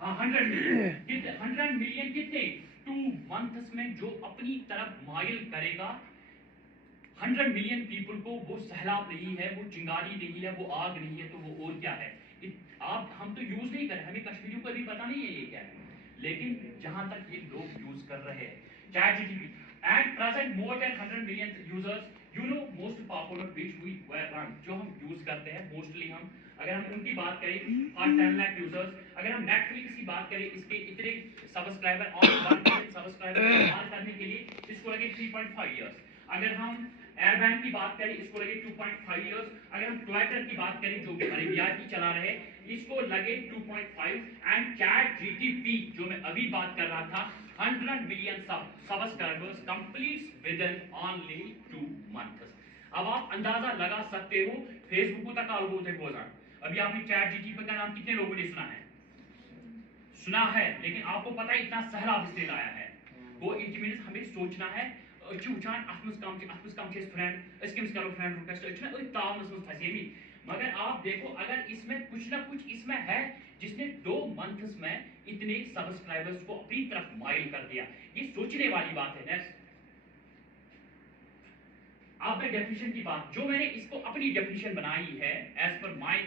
हाँ 100 मिलियन कितने 100 मिलियन कितने 2 मंथ्स में जो अपनी तरफ माइल करेगा 100 मिलियन पीपल को वो सैलाब नहीं है, वो चिंगारी नहीं है, वो आग नहीं है, तो वो और क्या है? आप हम तो यूज नहीं कर रहे, हमें कश्मीरियों को भी पता नहीं है ये क्या है, लेकिन जहां तक ये लोग यूज कर रहे हैं ChatGPT at present more than 100 million users you know most popular which we run जो हम यूज करते हैं मोस्टली हम अगर हम उनकी बात करें और 10 लाख यूजर्स अगर हम नेटफ्लिक्स की बात करें इसके इतने सब्सक्राइबर और 1 मिलियन सब्सक्राइबर पार करने के लिए इसको लगे 3.5 इयर्स अगर हम एयरबैंड की बात करें इसको लगे 2.5 इयर्स अगर हम ट्विटर की बात करें जो अरेबिया की चला रहे इसको लगे 2.5 एंड ChatGPT जो मैं अभी बात कर रहा था 100 million subscribers completes with in only 2 months अब आप अंदाजा लगा सकते हो फेसबुक तक आलबो थे बोझा अभी आपने ChatGPT का नाम कितने लोगों ने सुना है लेकिन आपको पता है इतना सैलाब इसने लाया है वो इट मींस हमें सोचना है वुचान अतमस कम फ्रेंड कमिस करो फ्रेंड रिक्वेस्ट तावनस मज फसेमी मगर आप देखो अगर इसमें कुछ ना कुछ इसमें है जिसने 2 मंथ्स में इतने सब्सक्राइबर्स को अपनी तरफ माइल कर दिया ये सोचने वाली बात है नेक्स्ट आपने डेफिनेशन की बात जो मैंने इसको अपनी डेफिनेशन बनाई है एज पर माय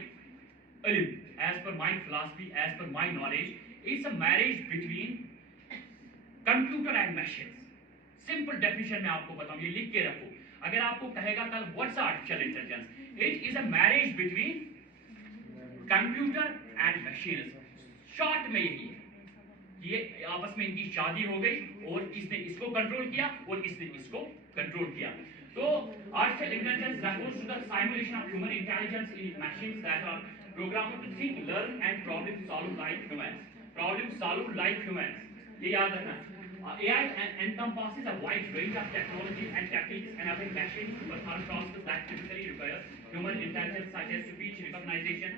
इल्म as per my philosophy as per my knowledge it's a marriage between computer and machines simple definition में आपको बताऊं ये लिख के रखो अगर आपको कहेगा कल what's artificial intelligence it is a marriage between computer and machines short में यही है ये आपस में इनकी शादी हो गई और इसने इसको कंट्रोल किया और इसने इसको कंट्रोल किया तो artificial intelligence refers to the simulation of human intelligence in machines that are programmed to think, learn and problem solve like humans ये याद रखना AI encompasses a wide range of technologies and techniques enabling machines to perform tasks that typically require human intelligence such as speech recognition,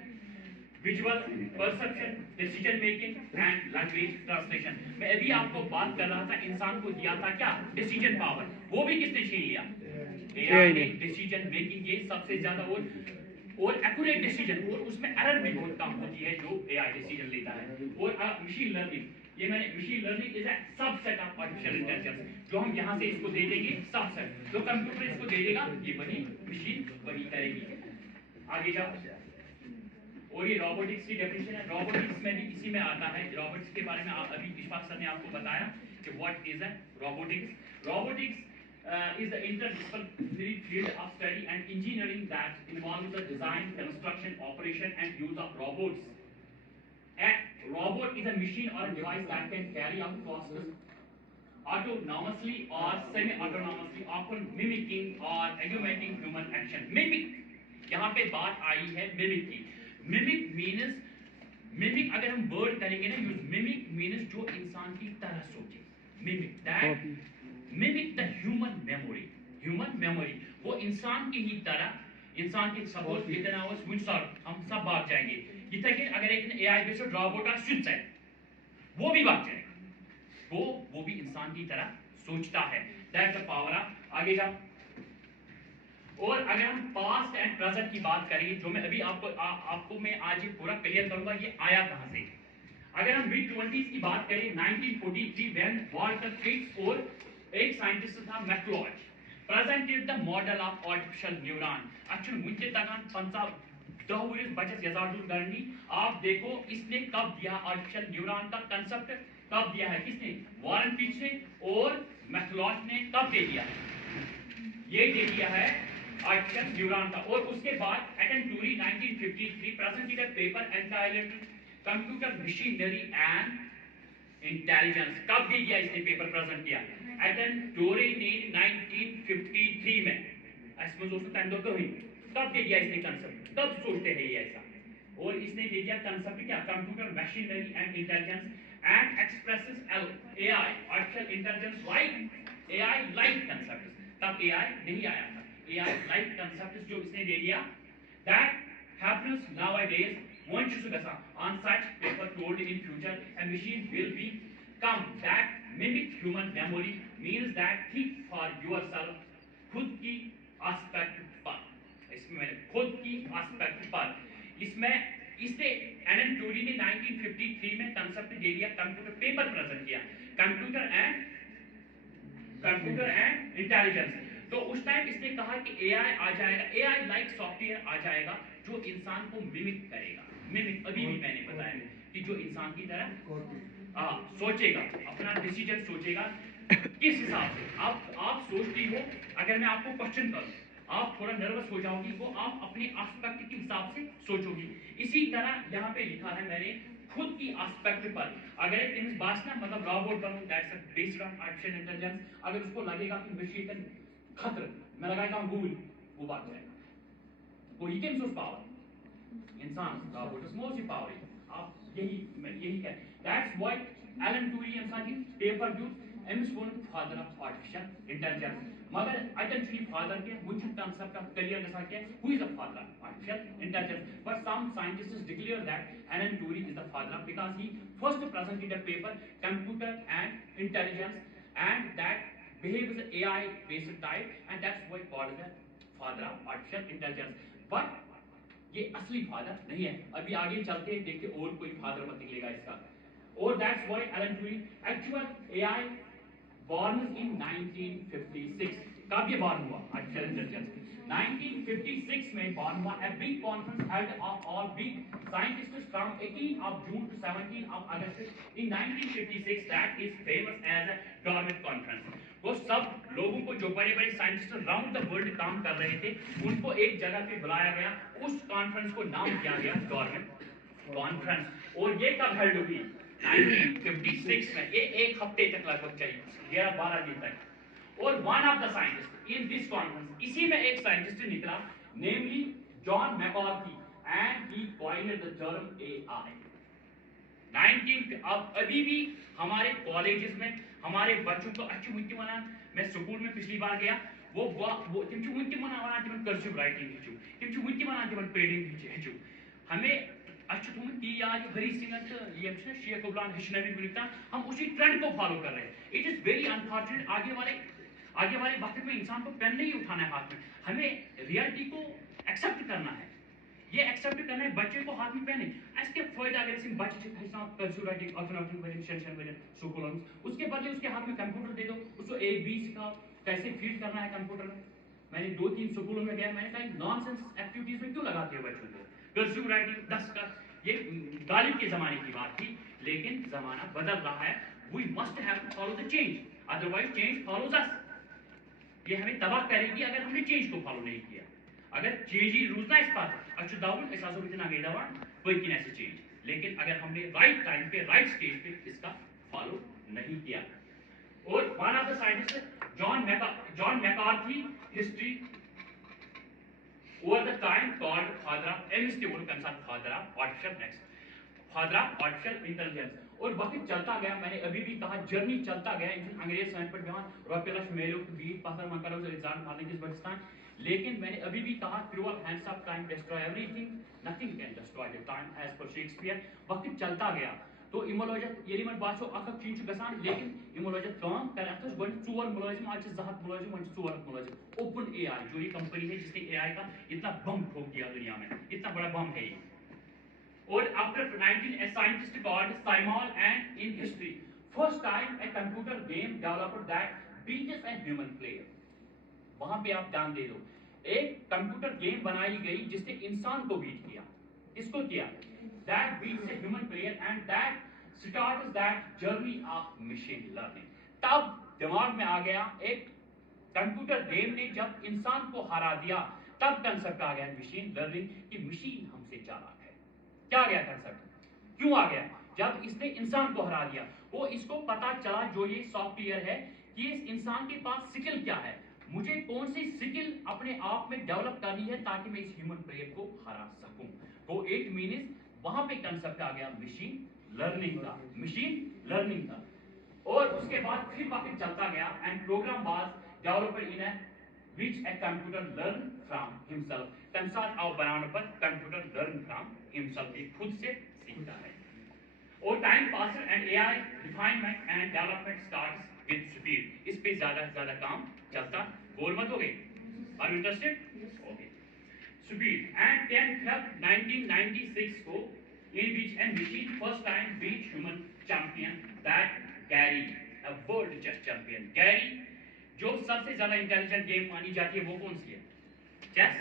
visual perception, decision making and language translation. मैं अभी आपको बात कर रहा था इंसान को दिया था क्या डिसीजन पावर वो भी किसने छीन लिया AI ने डिसीजन मेकिंग ये सबसे ज्यादा और एक्यूरेट डिसीजन और उसमें एरर भी बहुत कम होती है जो AI डिसीजन लेता है और मशीन लर्निंग ये मैंने machine learning is a subset of artificial intelligence जो हम यहाँ से इसको दे देंगे सबसेट जो कंप्यूटर इसको दे देगा ये वही मशीन वही करेगी आगे जाओ और ये रोबोटिक्स की डेफिनेशन है रोबोटिक्स में भी इसी में आता है रोबोटिक्स के बारे में अभी इशफाक सर ने आपको बताया कि what is a robotics is the interdisciplinary field of study and engineering that involves the design, construction, operation and use of robots. A robot is a machine or a device that can carry out tasks autonomously or semi-autonomously, often mimicking or augmenting human action. Mimic, यहाँ पे बात आई है mimic की. Mimic means mimic अगर हम word करेंगे ना use mimic means जो इंसान की तरह सोचे. Mimic that mimic the human memory वो इंसान की ही तरह इंसान की सपोज इतना वो मुझसर हम सब भाग जाएंगे इतना कि अगर एक AI बेस्ड रोबोट आ स्विच है वो भी भाग जाएगा वो भी इंसान की तरह सोचता है दैट्स द पावर ऑफ आगे जाओ और अगर हम पास्ट एंड प्रेजेंट की बात करें जो मैं अभी आपको मैं आज ये पूरा क्लियर करूंगा ये आया कहां से अगर हम मिड 20s की बात करें 1943 व्हेन वॉल्टर फ्रिट्ज और एक साइंटिस्ट था मैक्लॉज presented the model of artificial neuron अच्छा मुझे तक 10 वर्ष बचत यजादुल गरनी आप देखो इसने कब दिया आर्टिफिशियल न्यूरॉन का कांसेप्ट कब दिया है किसने वॉरेन फिच ने और मैक्लॉज ने कब दे दिया ये दे दिया है आर्टिफिशियल न्यूरॉन का और उसके बाद एटन टूरी 1953 presented a paper entitled computer machinery and intelligence कब दे दिया इसने पेपर प्रेजेंट किया एटन टोरी ने 1953 में इसमें दोस्तों टाइम तो हुई कब दे दिया इसने कांसेप्ट कब सोचते हैं ये ऐसा और इसने दे दिया कांसेप्ट क्या computer machinery and intelligence and expresses AI artificial intelligence AI like concept तब AI नहीं आया था AI लाइक कांसेप्ट जो इसने दे दिया that happens nowadays one should on such paper told in future a machine will be come that mimic human memory means that think for yourself खुद की aspect पर खुद की एस्पेक्ट पर। इसमें इसने एलन ट्यूरी ने 1953 में कंसेप्ट दे दिया, कंप्यूटर पेपर प्रेजेंट किया, कंप्यूटर एंड इंटेलिजेंस। तो उस टाइम इसने कहा कि एआई आ जाएगा, एआई लाइक सॉफ्टवेयर आ जाएगा जो इंसान को मिमिक करेगा। मिमिक अभी भी मैंने बताया कि जो इंसान की तरह सोचेगा, अपना डिसीजन सोचेगा। किस हिसाब से आप सोचती हो, अगर मैं आपको क्वेश्चन करूं आप थोड़ा नर्वस हो जाओगी, वो आप अपने एस्पेक्ट के हिसाब से सोचोगी। इसी तरह यहाँ पे लिखा है मैंने खुद की एस्पेक्ट पर। अगर एक थिंग्स बासना मतलब रोबोट बनूं, that's based on artificial intelligence. अगर उसको लगेगा कि मशीन खतरा, मैं लगाएगा गूगल, वो भाग जाएगा। वो ही कैन सोर्स पावर इंसान रोबोट इज मोस्ट पावर। आप यही कह, दैट्स व्हाई एलन ट्यूरी इंसान paper due AIIMS one father of artificial intelligence. मगर अटेंशनली फादर के which concept of clear गसा के who is the father of artificial intelligence, but some scientists declare that Alan Turing is the father because he first presented a paper computer and intelligence and that behaves as AI based type, and that's why called the father of artificial intelligence. But ये असली father नहीं है। अभी आगे चलते हैं, देखते और कोई फादर मत निकलेगा इसका। और that's why Alan Turing actual AI born in 1956। कब ये born हुआ आर्टिफिशियल इंटेलिजेंस? 1956 में born हुआ। A big conference held of all big scientists from 18 of June to 17 of August in 1956 that is famous as a Dartmouth conference। वो सब लोगों को जो बड़े बड़े साइंटिस्ट राउंड द वर्ल्ड काम कर रहे थे, उनको एक जगह पे बुलाया गया। उस कॉन्फ्रेंस को नाम दिया गया डॉर्मेंट कॉन्फ्रेंस। और ये कब हेल्ड हुई? 1956 में। ये एक हफ्ते तक लगभग चली, 11-12 दिन तक। और one of the scientist in this conference, इसी में एक साइंटिस्ट निकला, namely John McCarthy, and he coined the term AI. अब अभी भी हमारे कॉलेजेस में हमारे बच्चों को अच्छी मुट्ठी मना। मैं स्कूल में पिछली बार गया, वो तिम मुट्ठी मना तिम कर्सिव राइटिंग हिचू, तिम मुट्ठी मना तिम पेडिंग हिचू। हमें अच्छा तुम की याद हरी सिंह ये शेख उबलान हिशनवी बुनिता, हम उसी ट्रेंड को फॉलो कर रहे हैं। It is very unfortunate. आगे वाले वक्त में इंसान को पेन नहीं उठाना है हाथ में, हमें रियलिटी को एक्सेप्ट करना है। ये एक्सेप्ट करना है, बच्चे को हाथ में पेन नहीं। इसके फायदा अगर इस बच्चे से हिसाब कर्सिव राइटिंग ऑटोमेटिक वेरिएंट सेंशन वेरिएंट सुकुलम, उसके बदले उसके हाथ में कंप्यूटर दे दो, उसको एक बी सिखाओ कैसे फीड करना है कंप्यूटर में। मैंने 2-3 स्कूलों में गया, मैंने कहा नॉनसेंस एक्टिविटीज में क्यों लगाते हो बच्चों को? कर्सिव राइटिंग 10 का, ये गालिब के जमाने की बात थी, लेकिन जमाना बदल रहा है। We must have to follow the change, otherwise change follows us. ये हमें तबाह करेगी अगर हमने चेंज को फॉलो नहीं किया। अगर चेंज ही रूजना इस पर अच्छु दाउन एहसास हो इतना गई दवा कोई की ऐसे चेंज, लेकिन अगर हमने राइट टाइम पे राइट स्टेज पे इसका फॉलो नहीं किया। और one of the scientist John McCarthy history over the time called father of MST father of artificial intelligence। और वक्त चलता गया, मैंने अभी भी कहा जर्नी चलता गया। अंग्रेज समय पर जवान रॉकेलश मेलो बीट पासर मंकल उस एग्जाम मारने की बचता, लेकिन मैंने अभी भी कहा cruel hands of time destroy everything, nothing can destroy the time as per Shakespeare. वक्त चलता गया तो इमोलॉजत ये मन बासो अख चीज गसान, लेकिन इमोलॉजत काम कर अथस गन 4 मुलाजिम आज जहत मुलाजिम आज 4 मुलाजिम। ओपन एआई जो ये कंपनी है जिसने एआई का इतना बम ठोक दिया दुनिया में, इतना बड़ा बम है ये। और after 19 a scientist called Simon and in history first time a computer game developed that beats a human player। वहां पे आप ध्यान दे दो, एक कंप्यूटर गेम बनाई गई जिसने इंसान को बीट किया। इसको किया that beats a human player and that starts that journey of machine learning। तब दिमाग में आ गया एक कंप्यूटर गेम ने जब इंसान को हरा दिया, तब कंसेप्ट आ गया मशीन लर्निंग की मशीन हमसे चालाक है। क्या आ गया कंसेप्ट? क्यों आ गया? जब इसने इंसान को हरा दिया, वो इसको पता चला जो ये सॉफ्टवेयर है कि इस इंसान के पास स्किल क्या है, मुझे कौन सी स्किल अपने आप में डेवलप करनी है ताकि मैं इस ह्यूमन प्लेयर को हरा सकूं। तो इट मींस वहां पे कंसेप्ट आ गया मशीन लर्निंग का। और उसके बाद फिर वक्त चलता गया and program was developed in a which a computer learn from himself। तमसात आओ बनाने पर कंप्यूटर लर्न फ्रॉम हिमसेल्फ, ये खुद से सीखता है। और time pass and AI refinement and development starts with speed. इस पे ज्यादा से ज्यादा काम चलता। गोल मत हो गए? Are you interested? Okay. speed. And 10 Feb 1996 को in which a machine first time beat human champion that Gary, a world chess champion. Gary जो सबसे ज्यादा इंटेलिजेंट गेम मानी जाती है वो कौन सी है? चेस.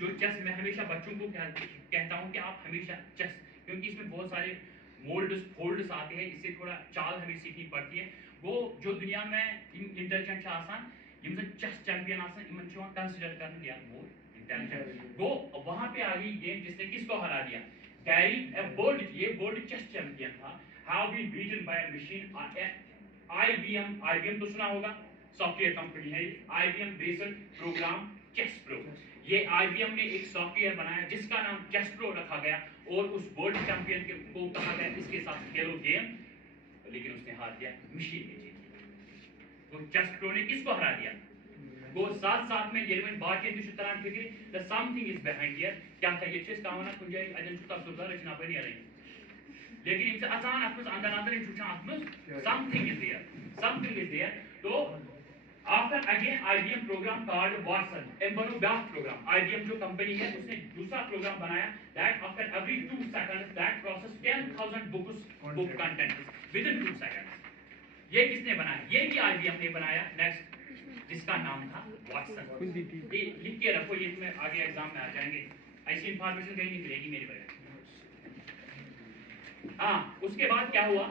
जो चेस मैं हमेशा बच्चों को कहता हूँ कि आप हमेशा चेस, क्योंकि इसमें बहुत सारे मोल्ड्स फोल्ड्स आते हैं, इससे थोड़ा चाल हमें सीखनी पड़ती है. वो जो दुनिया में इंटेलिजेंट आसान यम चेस चैंपियन आसान इमन कंसिडर करने यार वो इंटेलिजेंट. वो वहां पे आ गई गेम जिसने किसको हरा दिया? गैरी, ये वर्ल्ड चेस चैंपियन था. Have been beaten by a machine. IBM तो सुना होगा, सॉफ्टवेयर कंपनी है. IBM based program chess pro. ये IBM ने एक सॉफ्टवेयर बनाया जिसका नाम चेस प्रो रखा गया और उस वर्ल्ड चैंपियन को कहा गया इसके साथ खेलो गेम, लेकिन उसने हार दिया, मशीन ने जीत लिया. तो चेस प्रो ने किसको हरा दिया? वो साथ में एलिमेंट बाकी किसी तरह फिक्र the something is behind here. क्या था ये चीज कावना कुंजे अजन सुता सुधा रचना बनी रही, लेकिन इनसे आसान आपको अंदर इन छुछा आपको समथिंग इज देयर. तो after again IBM program called Watson, एक बनो बैक प्रोग्राम. IBM जो कंपनी है उसने दूसरा प्रोग्राम बनाया that after every 2 seconds that process 10,000 book contents with in 2 seconds. ये किसने बनाया? ये भी IBM ने बनाया. नेक्स्ट, जिसका नाम था वाटसन. ये लिख के रखो, ये तुम्हें आगे एग्जाम में आ जाएंगे. ऐसी इंफॉर्मेशन कहीं नहीं मिलेगी मेरी वजह. हाँ, उसके बाद क्या हुआ?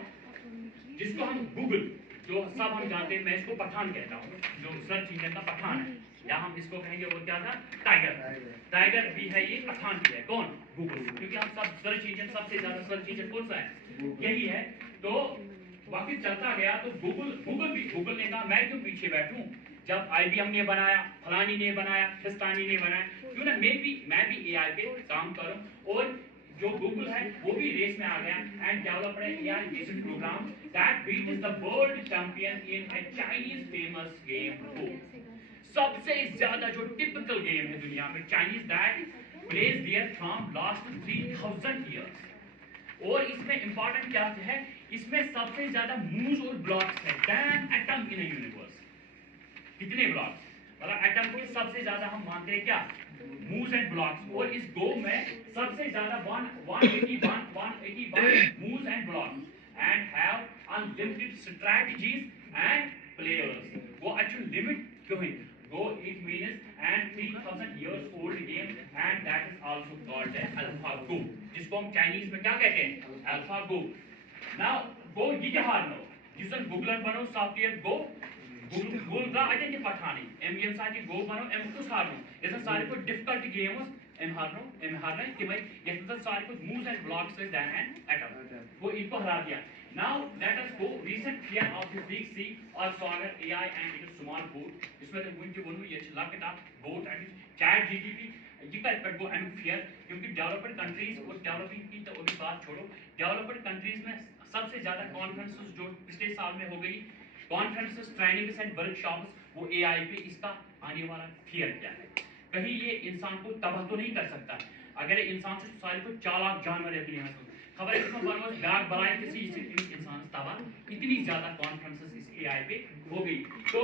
जिसको हम गूगल, जो सब हम जानते हैं, मैं इसको पठान कहता हूँ, जो सर्च इंजन का पठान है, या हम इसको कहेंगे वो क्या था? टाइगर भी है, ये पठान भी है. कौन? गूगल. क्योंकि हम सब सर्च इंजन, सबसे ज्यादा सर्च इंजन कौन सा है? यही है. तो वक्त चलता गया तो गूगल ने कहा मैं क्यों पीछे बैठूं, जब IBM ने बनाया, फलानी ने बनाया, फिस्तानी ने बनाया, क्यों ना मैं भी AI पे काम करूं. और जो गूगल है वो भी रेस में आ गया and developed an AI based program that beat the world champion in a Chinese famous game Go. सबसे ज्यादा जो टिपिकल गेम है दुनिया में Chinese, that plays there from last 3000 years. और इसमें इंपॉर्टेंट क्या है? इसमें सबसे ज्यादा मूव्स और ब्लॉक्स है then atom in a universe. कितने ब्लॉक्स? मतलब एटम के सबसे ज्यादा हम मानते हैं क्या? Moves and blocks. और इस गो में सबसे ज्यादा 181 moves and blocks and have unlimited strategies and players. वो एक्चुअल लिमिट क्यों है? Go it means and 3000 years old game and that is also called as AlphaGo, जिसको हम चाइनीज में क्या कहते हैं? AlphaGo. Now Go ये क्या हारनो? जिसन गूगल बनो सॉफ्टवेयर Go गूगल का अजन के पठानी एम साथी Go बनो एम कुछ हारनो. जैसे सारे को डिफिकल्ट गेम्स एम हारनो कि भाई जैसे सारे को moves and blocks with than and atom, वो इनको हरा दिया. Now let us go recent fear of the big sea or Swagger AI and its small boat. इसमें तो मुझे बोलूँ ये चलाके boat and ChatGPT ये कर पर वो and fear, क्योंकि डेवलप्ड कंट्रीज और डेवलपिंग की तो अभी बात छोड़ो, डेवलप्ड कंट्रीज में सबसे ज्यादा कॉन्फ्रेंसेस जो पिछले साल में हो गई, कॉन्फ्रेंसेस, ट्रेनिंग्स एंड वर्कशॉप्स, वो AI पे इसका आने वाला फियर क्या है? कहीं ये इंसान को तबाह तो नहीं कर सकता? अगर इंसान से सारे को चालाक जानवर है यहाँ से खबर इसमें बनवास बैग बनाए किसी इंसान तबाह. इतनी ज्यादा कॉन्फ्रेंसेस इस AI पे हो गई. तो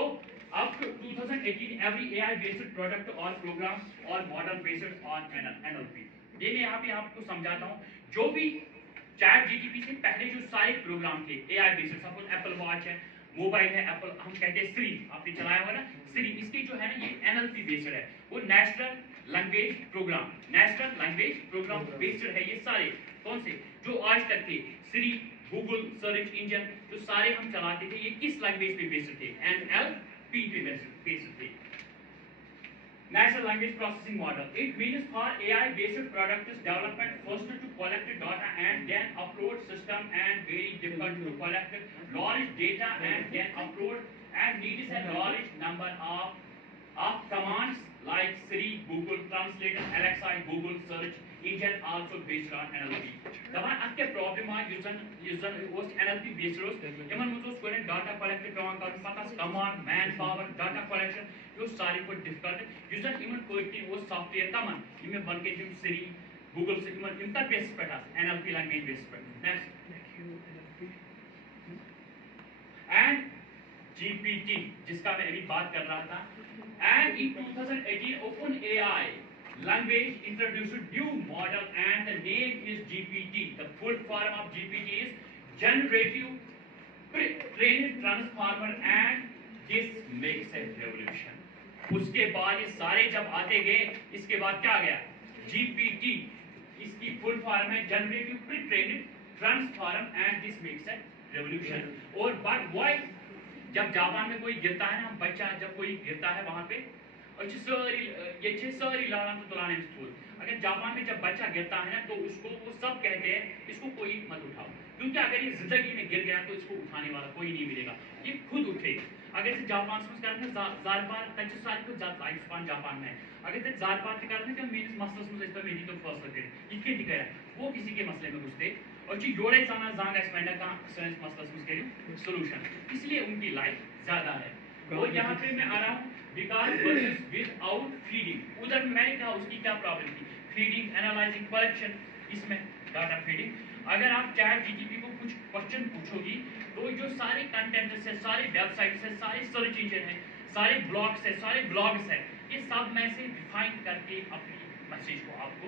up to 2018 every AI based product or program or model based on NLP. ये मैं यहाँ पे आपको समझाता हूँ. जो भी ChatGPT से पहले जो सारे प्रोग्राम थे AI based, suppose Apple watch है, मोबाइल है एप्पल, हम कहते हैं Siri, आपने चलाया होगा ना Siri, इसके जो है ना ये NLP बेस्ड है. वो नेशनल लैंग्वेज प्रोग्राम बेस्ड है. ये सारे कौन से जो आज तक थे Siri, गूगल सर्च इंजन जो सारे हम चलाते थे, ये किस लैंग्वेज पे बेस्ड थे? NLP पे बेस्ड थे. Natural language processing model. It means for AI based product development first to collect data and then upload system and very difficult to collect large data and then upload and needs a large number of commands like Siri, Google Translate, Alexa, Google search engine also based on NLP. दबा अत्ते problem आ यूजन उस NLP based रोस Yemen मुझे उसको ने data collect करवान कर पता command manpower data collection यो सारी को डिफिकल्ट यूजन इमन कोई वो सॉफ्टवेयर कमन इमे बन के जिम Siri, Google से इमन इंटरफेस पे था NLP लैंग्वेज बेस्ड पे. नेक्स्ट एंड GPT जिसका मैं अभी बात कर रहा था. And in 2018 OpenAI language introduced new model and the name is GPT. The full form of GPT is Generative Pre-trained Transformer and this makes a revolution. उसके बाद ये सारे जब आते गए, इसके बाद क्या गया? GPT. इसकी full form है Generative Pre-trained Transformer and this makes a revolution. और but why? जब जापान में कोई गिरता है ना, बच्चा जब कोई गिरता है वहाँ पे ये सारी लाना तो तुलाने स्थूल, अगर जापान में जब बच्चा गिरता है ना तो उसको वो सब कहते हैं इसको कोई मत उठाओ, क्योंकि अगर ये जिंदगी में गिर गया तो इसको उठाने वाला कोई नहीं मिलेगा, ये खुद उठेगा. अगर से जापान से करने ज़ारपार तक सारी को ज़्यादा लाइफ स्पान जापान में अगर से ज़ारपार से करने तो मेरे मसलस में इस मेरी तो फर्स्ट कर इसके दिखाया वो किसी के मसले में घुसते और जी योड़े साना जांग एक्सपेंडर का सेंस मसलस में करें सॉल्यूशन, इसलिए उनकी लाइफ ज़्यादा है. और यहाँ पे मैं आ रहा हूँ because versus without feeding. उधर मैंने कहा उसकी क्या प्रॉब्लम थी, फीडिंग, एनालाइजिंग, कलेक्शन, इसमें डाटा फीडिंग. अगर आप चैट जीटीपी को कुछ क्वेश्चन पूछोगी तो जो सारे कंटेंट्स है, सारे वेबसाइट्स है, सारे सर्च इंजन है, सारे ब्लॉग्स है, सारे ब्लॉग्स है, ये सब में से रिफाइन करके अपनी मैसेज को आपको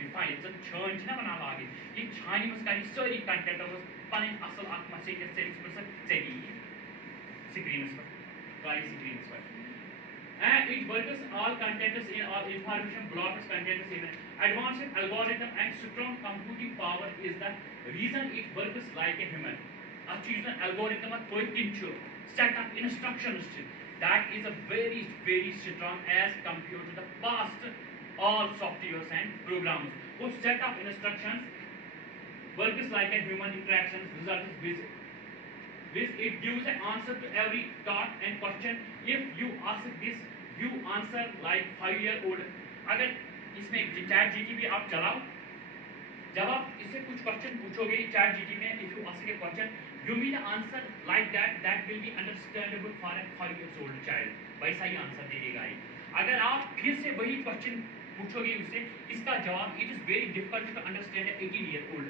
रिफाइन छान ना बना आगे ये छानी मस कर सारी कंटेंट पन असल अख मैसेज सेंस स्क्रीन पर स्क्रीन पर and it works all contents in all information blocks contents in advanced algorithm and strong computing power is the reason it works like a human. Ach cheez mein algorithm koi tinchu set of instructions that is a very very strong as compared to the past all softwares and programs. वो set of instructions works like a human interactions results with it gives an answer to every thought and question. If you ask this you answer like 5-year-old. अगर इसमें chat GTP आप चलाओ, जब आप इससे कुछ question पूछोगे चैट जीटीपी में, if you ask a question you will answer like that will be understandable for a 5-year-old child. वैसा ही आंसर दे देगा. अगर आप फिर से वही क्वेश्चन पूछोगे उससे, इसका जवाब it is very difficult to understand a 18-year-old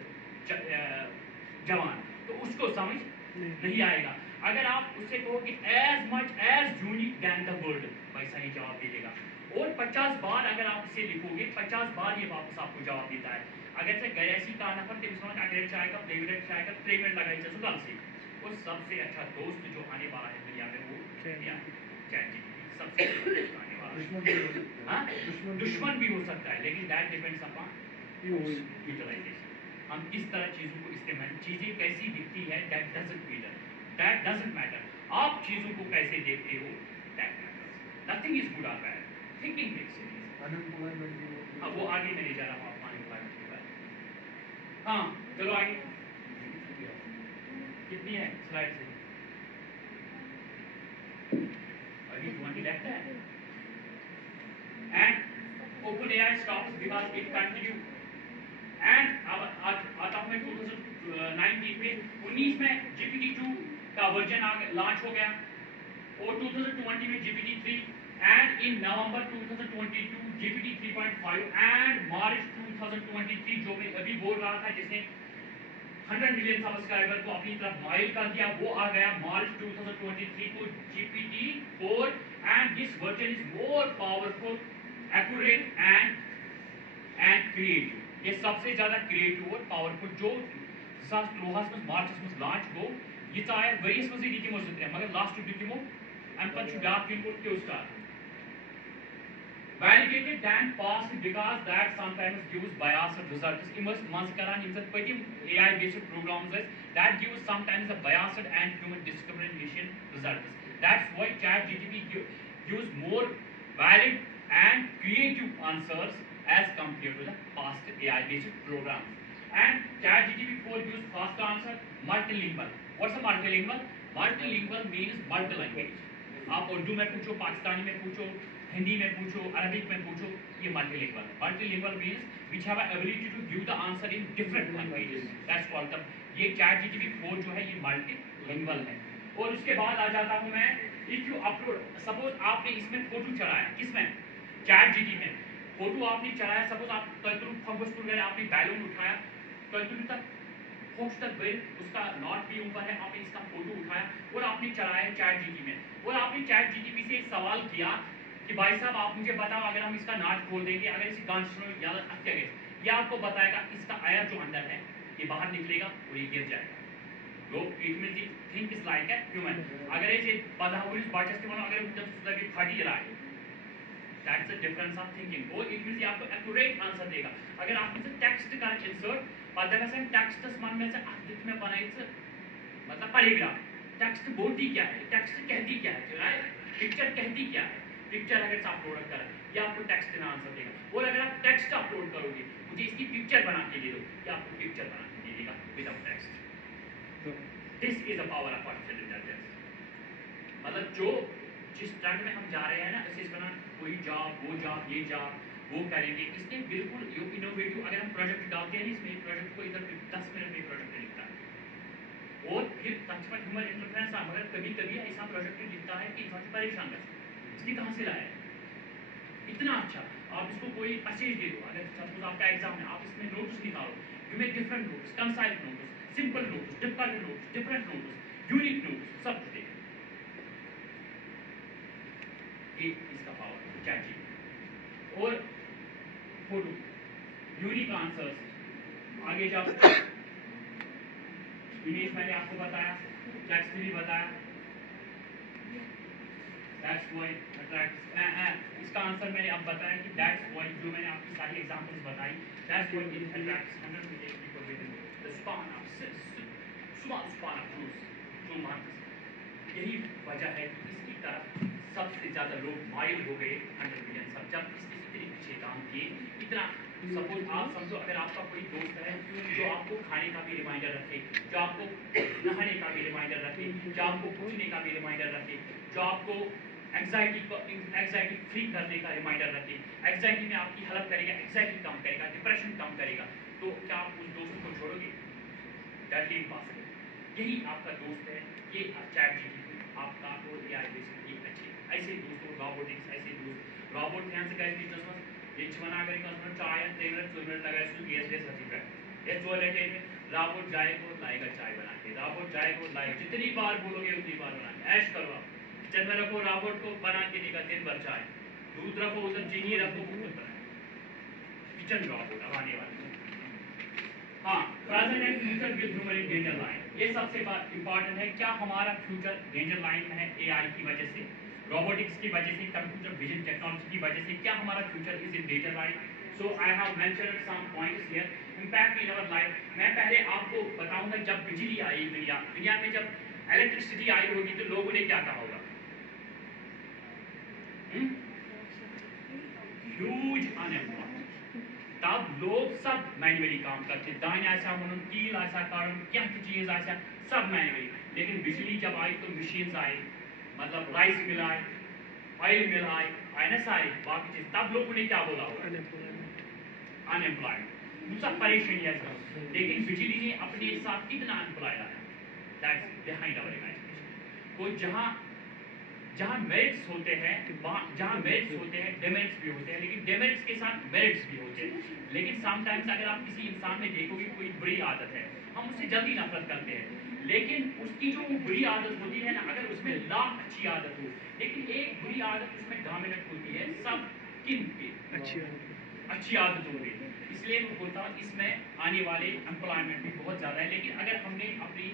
जवान, तो उसको समझ नहीं आएगा. अगर आप उससे कहोगे as much as unique than the world, वैसा ही जवाब दे देगा. और 50 बार अगर आप इसे लिखोगे 50 बार ये वापस आपको जवाब देता है. अगर से गैसी का नफर ते उसमें अगर चाहेगा डेविड चाहेगा ट्रेमेंट लगाई चाहिए सुधार से. और सबसे अच्छा दोस्त जो आने वाला है दुनिया में वो चैट जीपीटी सबसे अच्छा दोस्त आने वाला है. दुश्मन भी हो सकता है, लेकिन दैट डिपेंड्स अपॉन यूटिलाइजेशन. हम किस तरह चीज़ों को इस्तेमाल, चीज़ें कैसी दिखती है दैट डजंट मैटर. आप चीज़ों को कैसे देखते हो that matters. Nothing is good और बैड, थिंकिंग मेक्स इट. हाँ वो आगे मैं ले जा रहा हूँ आप अनएम्प्लॉयमेंट के बारे में. हाँ चलो आगे कितनी है स्लाइड से अभी 20 लेफ्ट है. And open AI stops because it continue. And अब आता हूँ मैं 2019 में 19 में GPT-2 का वर्जन लॉन्च हो गया और 2020 में GPT-3 and in November 2022 GPT 3.5 and March 2023 जो मैं अभी बोल रहा था जिसने 100 मिलियन सब्सक्राइबर को अपनी तरफ माइल कर दिया, वो आ गया मार्च 2023 को GPT-4 and this version is more powerful, accurate and creative. ये सबसे ज़्यादा क्रिएटिव और पावरफुल जो मार्च में लॉन्च हो ये चाहे वरीस में दी मगर लास्ट दिमो अम पे ब्याक क्यों start validated and passed because that sometimes gives biased results. Immerse Manskaran in the Patim AI based programs that gives sometimes a biased and human discrimination results. That's why ChatGPT gives more valid and creative answers as compared to the past AI based programs. And ChatGPT 4 gives fast answer, multilingual. What's a multilingual? Multilingual means multi-language. आप उर्दू में पूछो, पाकिस्तानी में पूछो, हिंदी में पूछो, Arabic में पूछो, ये multilingual. Multilingual means which have a ability to give the answer in different languages. That's called the ये ChatGPT 4 जो है ये multilingual है. और उसके बाद आ जाता हूँ मैं if you upload, suppose आपने इसमें फोटो चढ़ाया, किसमें? ChatGPT में फोटो आपने चढ़ाया, suppose आप तलतुल फंगस गए, आपने बैलून उठाया, तलतुल तक होस्ट तक गए, उसका नॉट भी ऊपर है, आपने इसका फोटो उठाया और आपने चढ़ाया ChatGPT में और आपने ChatGPT से एक सवाल किया कि भाई साहब आप मुझे बताओ अगर हम इसका नाट खोल देंगे अगर इसी गांठ या क्या ये आपको बताएगा इसका आयर जो अंदर है ये बाहर निकलेगा और ये गिर जाएगा. Go, it means the thing is like a human. अगर ऐसे पदावली बाचस के मानो अगर जब लगे फटी रहा है, that's the difference of thinking. वो it means ये आपको accurate answer देगा. अगर आप इसे text का insert, पता कैसे text मान में से आखिर में बनाएं मतलब paragraph. Text बोलती क्या है? Text कहती क्या है? right? Picture कहती क्या है? Picture अगर आप अपलोड करें, ये आपको text में आंसर देगा. और अगर आप text अपलोड करोगे, मुझे इसकी picture बना के दे दो, ये आपको picture बना के दे देगा without text. This is the power of artificial intelligence. मतलब जो जिस ट्रैक में हम जा रहे हैं ना इसे बना कोई जॉब ये जॉब वो करेंगे इसने बिल्कुल इनोवेटिव अगर हम प्रोजेक्ट डालते हैं इसमें प्रोजेक्ट को इधर 10 मिनट में प्रोजेक्ट लिखता है और फिर तत्पर ह्यूमन इंटरफेरेंस मगर कभी कभी ऐसा प्रोजेक्ट लिखता है कि इंसान परेशान कर इसने कहाँ से लाया है इतना अच्छा आप इसको कोई मैसेज दे दो अगर सपोज आपका एग्जाम है आप इसमें नोट्स निकालो you make different notes concise notes simple notes difficult notes different notes unique notes सब कुछ देगा ये इसका पावर चैट जीपीटी और फोटो यूनिक आंसर्स आगे जब इमेज मैंने आपको बताया टेक्स्ट भी बताया दैट्स व्हाई अट्रैक्ट्स इसका आंसर मैंने अब बताया कि दैट्स व्हाई जो मैंने आपकी सारी एग्जांपल्स बताई that's why it attracts 100 million people with the span of small span of 2 months यही वजह है कि इसकी तरफ सबसे ज्यादा लोग माइल हो गए 100 मिलियन सब जब इसके इतने पीछे काम किए इतना सपोज आप समझो अगर आपका कोई दोस्त है जो आपको खाने का भी रिमाइंडर रखे जो आपको नहाने का भी रिमाइंडर रखे जो आपको पूछने का भी रिमाइंडर रखे जो आपको एंग्जाइटी फ्री करने का रिमाइंडर रखे एंग्जाइटी में आपकी हेल्प करेगा एंग्जाइटी कम करेगा डिप्रेशन कम करेगा तो क्या आप उस दोस्त को छोड़ोगे दैट इज इम्पॉसिबल यही आपका दोस्त है ये चैट जीपीटी आपका और एआई बेसिकली अच्छे ऐसे दोस्तों रोबोटिक्स ऐसे दोस्त रोबोट ध्यान से करें बिजनेस में ये वना करें कसम चाय 3 मिनट 2 मिनट लगाए उसको गैस गैस हंसी पे ये टॉयलेट है रोबोट जाएगा और लाएगा चाय बना के रोबोट जाएगा और लाएगा जितनी बार बोलोगे उतनी बार बना के ऐश करो आप जब मैं रखो रोबोट को बना के देगा दिन भर चाय दूध रखो उधर चीनी रखो किचन रोबोट अब आने वाले हाँ present and future with human in danger line ये सबसे इंपॉर्टेंट है क्या हमारा फ्यूचर डेंजर लाइन में है एआई की वजह से रोबोटिक्स की वजह से कंप्यूटर विजन टेक्नोलॉजी की वजह से क्या हमारा future is in danger line so I have mentioned some points here impact in our life मैं पहले आपको बताऊंगा जब बिजली आई दुनिया में जब इलेक्ट्रिसिटी आई होगी तो लोगों ने क्या कहा होगा ह्यूज अनएम्प्लॉयमेंट तब लोग सब मैन्युअली काम करते दान आशा म्हणून कील आशा कारण क्या चीज आशा सब मैन्युअली लेकिन बिजली जब आई तो मशीन्स आई मतलब राइस मिल आए ऑयल मिल आए ना सारी बाकी चीज तब लोगों ने क्या बोला होगा अनएम्प्लॉयमेंट दूसरा परेशानी है लेकिन बिजली ने अपने साथ कितना अनएम्प्लॉयड आया दैट्स बिहाइंड आवर इमेजिनेशन को जहाँ मेरिट्स होते हैं जहाँ मेरिट्स होते हैं डेमेरिट्स भी होते हैं लेकिन डेमेरिट्स के साथ मेरिट्स भी होते हैं लेकिन समटाइम्स अगर आप किसी इंसान में देखोगे कोई बुरी आदत है हम उससे जल्दी नफरत करते हैं लेकिन उसकी जो बुरी आदत होती है ना अगर उसमें लाख अच्छी आदत हो लेकिन एक बुरी आदत उसमें डोमिनेट होती है सब किन पे अच्छी आदत होगी इसलिए मैं बोलता हूँ इसमें आने वाले एम्प्लॉयमेंट भी बहुत ज़्यादा है लेकिन अगर हमने अपनी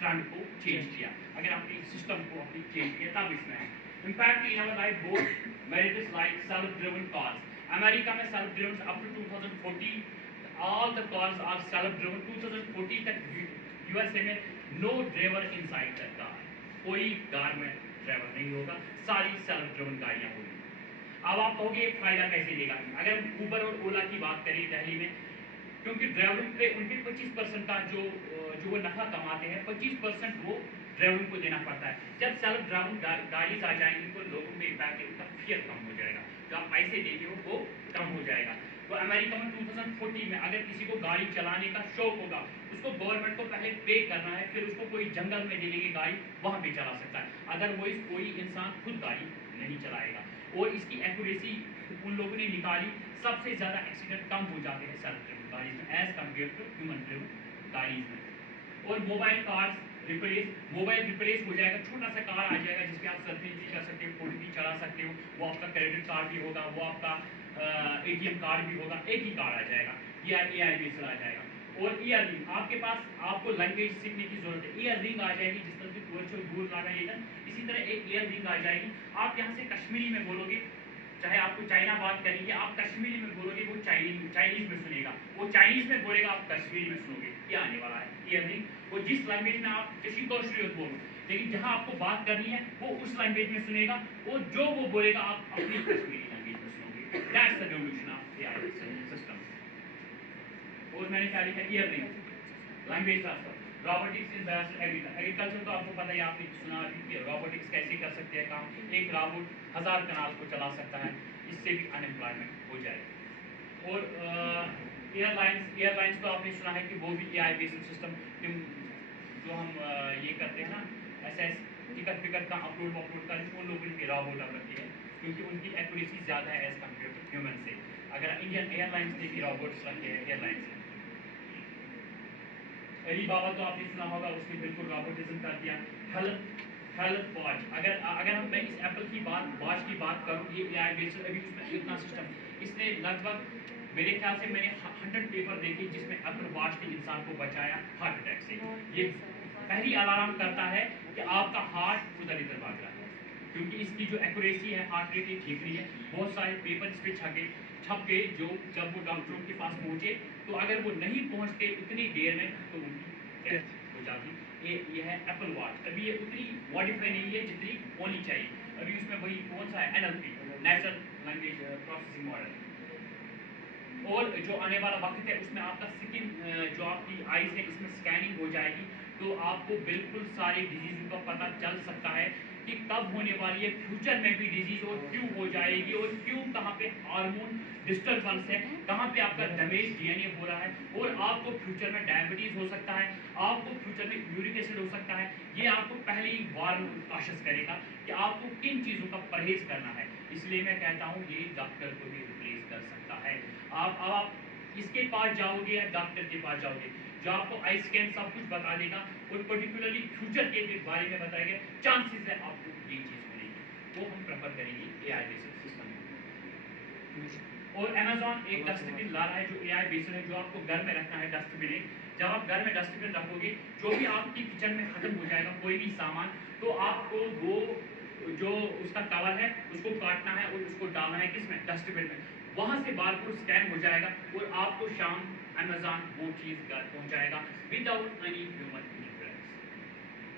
ट्रेंड को चेंज किया अगर आपने सिस्टम को अपनी चेंज किया तब इसमें impact in our life both merits like self driven cars America में self driven up to 2040 all the cars are self driven 2040 तक यूएसए में no driver inside the car कोई कार में ड्राइवर नहीं होगा सारी सेल्फ ड्रिवन गाड़ियां होंगी अब आप कहोगे फायदा कैसे देगा अगर हम ऊबर और ओला की बात करें दिल्ली में क्योंकि ड्राइवरों पे उनके 25% का जो वो नफा कमाते हैं 25% वो ड्राइवरों को देना पड़ता है जब सेल्फ ड्राइविंग गाड़ी आ जाएंगी तो लोगों में इम्पैक्ट उनका फियर कम हो जाएगा जो आप पैसे देते हो वो कम हो जाएगा तो अमेरिका में 2040 में अगर किसी को गाड़ी चलाने का शौक होगा उसको गवर्नमेंट को पहले पे करना है फिर उसको कोई जंगल में दे देंगे गाड़ी वहाँ पे चला सकता है अदरवाइज कोई इंसान खुद गाड़ी नहीं चलाएगा और इसकी एक्यूरेसी उन लोगों ने निकाली सबसे ज़्यादा एक्सीडेंट कम हो जाते हैं सेल्फ ड्रिवन गाड़ीज में as compared to human driven गाड़ीज में और mobile cars replace, mobile replace हो जाएगा, छोटा सा कार्ड आ जाएगा जिसपे आप सेल्फी कर सकते हो, फोटो भी चला सकते हो, वो आपका क्रेडिट कार्ड भी होगा, वो आपका ATM कार्ड भी होगा, एक ही कार्ड आ जाएगा, ये AI बेस्ड आ जाएगा। और ईयररिंग आपके पास, आपको लैंग्वेज सीखने की जरूरत है, ईयररिंग आ जाएगी जिस तरह से वर्चुअल दूर लगा ये इसी तरह एक ईयररिंग आ जाएगी। आप यहाँ से कश्मीरी में बोलोगे, चाहे आपको चाइना बात करेंगे, आप कश्मीरी में बोलोगे वो चाइनीज में सुनेगा, वो चाइनीज में बोलेगा आप कश्मीरी में सुनोगे, ये आने वाला है ईयररिंग। और जिस लैंग्वेज में आप किसी कौशल बोलो, लेकिन जहाँ आपको बात करनी है वो उस लैंग्वेज में सुनेगा, और जो वो बोलेगा आप अपनी कश्मीरी लैंग्वेज में सुनोगे। That's the revolution of AI system. और मैंने क्या लिखा, earliness, language transfer, robotics in agriculture तो आपको पता है, आपने सुना कि रोबोटिक्स कैसे कर सकते हैं काम, एक रोबोट 1000 कनाल को चला सकता है, इससे भी अनएम्प्लॉयमेंट हो जाएगी। और एयरलाइंस तो आपने सुना है कि वो भी AI बेस्ड सिस्टम, जो हम ये करते हैं ना, SS टिकट का अपलोड कर, उन लोगों ने रोबोट अब रखे हैं, क्योंकि उनकी एक्यूरेसी ज़्यादा है एज कम्पेयर टू ह्यूमन से। अगर इंडियन एयरलाइंस ने भी रोबोट्स रखे हैं एयरलाइंस में, अलीबाबा तो आपने सुना होगा, उसने बिल्कुल रोबोटिज्म कर दिया। हेल्थ वॉच, अगर मैं इस एप्पल की वॉच की बात करूं, ये AI बेस्ड, अभी उसमें इतना सिस्टम, इसने लगभग मेरे ख्याल से मैंने 100 पेपर देखे जिसमें एप्पल वॉच ने इंसान को बचाया हार्ट अटैक से। ये पहली अलार्म करता है कि आपका हार्ट उधर इधर भाग रहा है, क्योंकि इसकी जो एक्यूरेसी है, हार्ट रेट ठीक नहीं है। बहुत सारे पेपर इस पे छप गए, जो जब वो डॉक्टरों के पास पहुंचे, तो अगर वो नहीं पहुंचते उतनी देर में तो उनकी डेथ हो जाती। ये है एप्पल वॉच। अभी ये उतनी मॉडिफाई नहीं है जितनी होनी चाहिए। अभी उसमें वही कौन सा है, NLP, natural language processing model. और जो आने वाला वक्त है उसमें आपका स्किन, जो आपकी आईज है, इसमें स्कैनिंग हो जाएगी, तो आपको बिल्कुल सारी डिजीज़ों का पता चल सकता है कि कब होने वाली है, फ्यूचर में भी डिजीज, और क्यों हो जाएगी, और क्यों, कहाँ पे हार्मोन डिस्टर्बेंस है, कहाँ पे आपका डैमेज DNA हो रहा है, और आपको फ्यूचर में डायबिटीज हो सकता है, आपको फ्यूचर में यूरिक एसिड हो सकता है। ये आपको पहले ही वार्न कॉशियस करेगा कि आपको किन चीज़ों का परहेज करना है। इसलिए मैं कहता हूँ ये डॉक्टर को भी रिप्लेस कर सकता है। आप इसके पास जाओगे या डॉक्टर के पास जाओगे, जो आपको आई स्कैन सब कुछ बता देगा, और पर्टिकुलरली फ्यूचर के बारे में बताएगा, चांसेस है आपको ये चीज़ होने की, वो हम प्रेफर करेंगे AI बेस्ड सिस्टम। और अमेजॉन एक डस्टबिन ला रहा है जो AI बेस्ड है, जो आपको घर में रखना है डस्टबिन। जब आप घर में डस्टबिन रखोगे, जो भी आपकी किचन में खत्म हो जाएगा कोई भी सामान, तो आपको वो जो उसका कवर है उसको काटना है और उसको डालना है किसमें, डस्टबिन में। वहां से बारकोड स्कैन हो जाएगा और आपको शाम अमेजॉन वो चीज घर पहुंचाएगा without any human interference.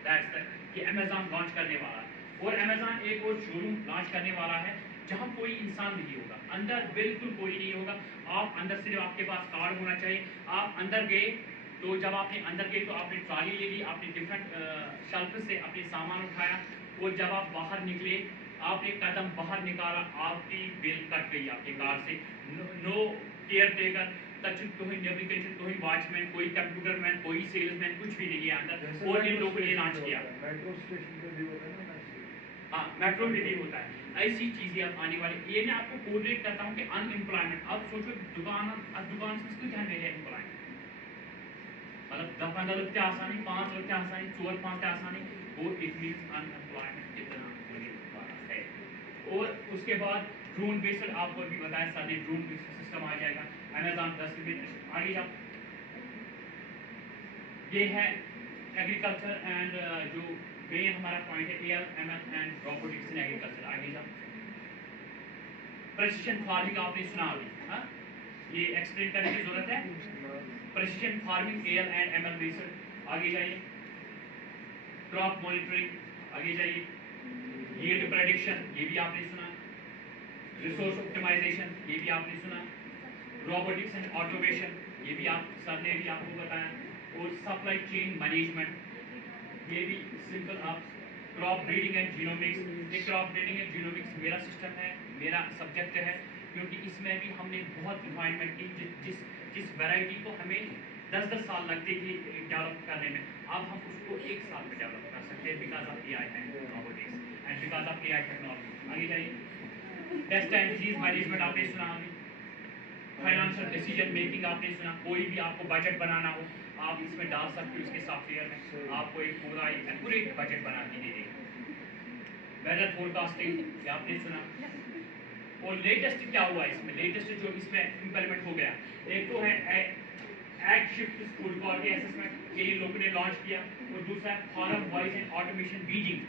That's the ये अमेजॉन लॉन्च करने वाला है। और अमेजॉन एक और शोरूम लॉन्च करने वाला है जहां कोई इंसान नहीं होगा, अंदर बिल्कुल कोई नहीं होगा। आप अंदर सिर्फ आपके पास कार्ड होना चाहिए। आप अंदर गए, तो जब आपने अंदर गए तो आपने ट्रॉली ले ली, आपने डिफरेंट शेल्फ से अपने सामान उठाया, और जब आप बाहर निकले, आपने कदम बाहर निकाला, आपकी बिल कट गई आपके कार्ड से। नो केयर टेकर, कोई नेविगेशन, कोई वॉचमैन, कोई कंप्यूटर मैन, कोई सेल्समैन, कुछ भी नहीं है अंदर। और इन लोगों ने लॉन्च किया, मेट्रो स्टेशन पे भी होता है ना, हाँ मेट्रो में भी होता है। ऐसी चीजें अब आने वाली। ये मैं आपको कोरिलेट करता हूँ कि अनएम्प्लॉयमेंट, अब सोचो दुकान से क्या मेरे एम्प्लॉयमेंट, मतलब 10-15 रुपये आसानी, 5 रुपये आसानी, 4-5 आसानी, वो इट मीन्स अनएम्प्लॉयमेंट कितना होने वाला है। और उसके बाद ड्रोन बेस्ड, आपको भी बताया सर ने, ड्रोन बेस्ड सिस्टम आ जाएगा। अमेजॉन डस्टबिन, आगे जाओ। ये है एग्रीकल्चर एंड जो मेन हमारा पॉइंट है, AI ML and robotics in agriculture. आगे जाओ। प्रेसिशन फार्मिंग आपने सुना अभी, हाँ, ये एक्सप्लेन करने की जरूरत है। Precision farming AI and ML based. आगे जाइए। क्रॉप मॉनिटरिंग, आगे जाइए। यील्ड प्रेडिक्शन, ये भी आपने सुना। रिसोर्स ऑप्टिमाइजेशन, ये भी आपने सुना। रोबोटिक्स एंड ऑटोमेशन, ये भी आप सर ने भी आपको बताया। और सप्लाई चेन मैनेजमेंट, ये भी सिंपल। आप क्रॉप ब्रीडिंग एंड जीनोमिक्स, ये क्रॉप ब्रीडिंग एंड जीनोमिक्स मेरा सिस्टम है, मेरा सब्जेक्ट है, क्योंकि इसमें भी हमने बहुत रिफाइनमेंट की। जिस वैरायटी को हमें 10-10 साल लगते थे डेवलप करने में, अब हम उसको 1 साल में डेवलप कर सकते हैं, because of AI and robotics and because of AI technology. आगे जाइए। टेस्ट एंड डिजीज मैनेजमेंट आपने सुना अभी। फाइनेंशियल डिसीजन मेकिंग आपने सुना, कोई भी आपको बजट बनाना हो आप इसमें डाल सकते हो, इसके सॉफ्टवेयर में आपको एक पूरा एक्यूरेट बजट बना के दे देगा। वेदर फोरकास्टिंग ये आपने सुना। और लेटेस्ट क्या हुआ इसमें, लेटेस्ट जो इसमें इम्प्लीमेंट हो गया, एक तो है egg shift school quality assessment, ये लोगों ने लॉन्च किया, और दूसरा है form wise and automation Beijing,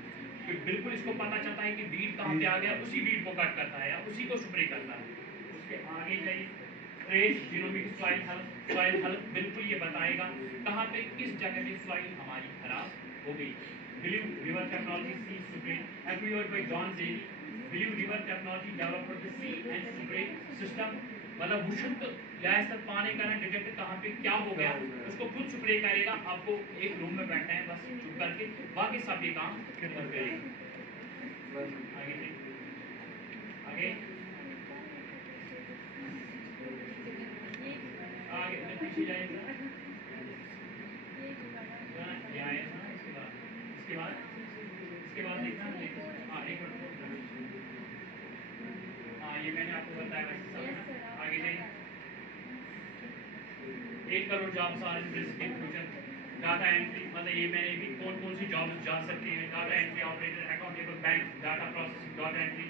कि बिल्कुल इसको पता चलता है कि बीज कहाँ पे आ गया, उसी बीज को कट करता है या उसी को स्प्रे करता है। उसके आगे जाइए, ट्रेस जीनोमिक सॉइल हेल्थ बिल्कुल ये बताएगा कहाँ पे किस जगह पे सॉइल हमारी खराब हो गई। Blue River Technology See Spray acquired by John Jerry, Blue River Technology developed the See and Spray system, मतलब भूषुद्ध गैस तक पानी का डिटेक्ट कहाँ पे क्या हो गया उसको खुद स्प्रे करेगा। आपको एक रूम में बैठना है बस चुप करके, बाकी सब ये काम करेगा। आगे आगे आगे पीछे जाइए, ये आए ना, इसके बाद देखना, हाँ एक मिनट, हाँ ये मैंने आपको बताया वैसे सब। आगे जाइए, 1 crore jobs are in risk in future, data entry, मतलब ये मैंने भी कौन कौन सी जॉब्स जा सकते हैं, data entry operator, accountable bank, data processing, data entry,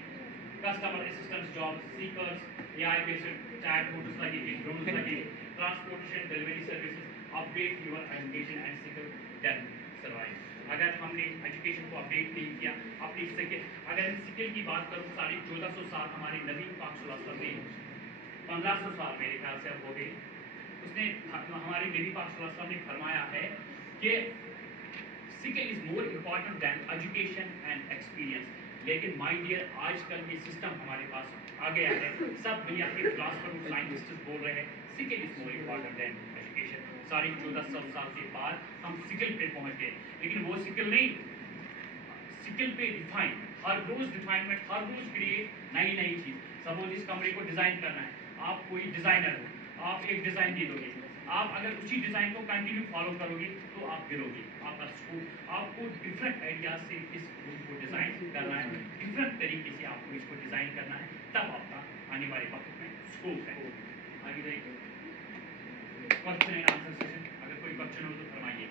customer assistance jobs, seekers, AI based chatbots लगेंगे, ड्रोन्स लगेंगे, transportation delivery services, update your education and skill then survive. अगर हमने एजुकेशन को अपडेट नहीं किया अपनी स्किल, अगर इन स्किल की बात करूँ 1450 साल हमारे नबी पाक सल्लल्लाहु अलैहि वसल्लम ने, 1500 साल मेरे ख्याल से अब हो गए, उसने हमारे नबी पाक सल्लल्लाहु अलैहि वसल्लम ने फरमाया है कि skill is more important than education and experience. लेकिन माय डियर आजकल ये सिस्टम हमारे पास आ गया है, सब दुनिया के फिलोसफर और साइंटिस्ट बोल रहे हैं skill is more important than education. 1450 साल के बाद हम स्किल पे पहुंच गए, लेकिन वो स्किल नहीं, स्किल पे डिफाइन, हर रोज डिफाइनमेंट, हर रोज क्रिएट नई नई चीज। सपोज इस कमरे को डिजाइन करना है, आप कोई डिजाइनर हो, आप एक डिजाइन दे दोगे, आप अगर उसी डिजाइन को कंटिन्यू फॉलो करोगे तो आप गिरोगे। आपका स्कूल आपको डिफरेंट आइडियाज से इस रूम को डिजाइन करना है, डिफरेंट तरीके से आपको इसको डिजाइन करना है, तब आपका आने वाले वक्त में स्कोप है। आगे जाइए, क्वेश्चन एंड आंसर सेशन, अगर कोई क्वेश्चन हो तो फरमाइए।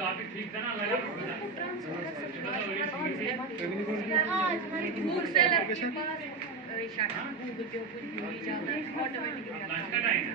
टॉपिक ठीक था ना, लगा बुक सेलर के पास गूगल पे कुछ भी जाना है ऑटोमेटिकली लंच का टाइम है।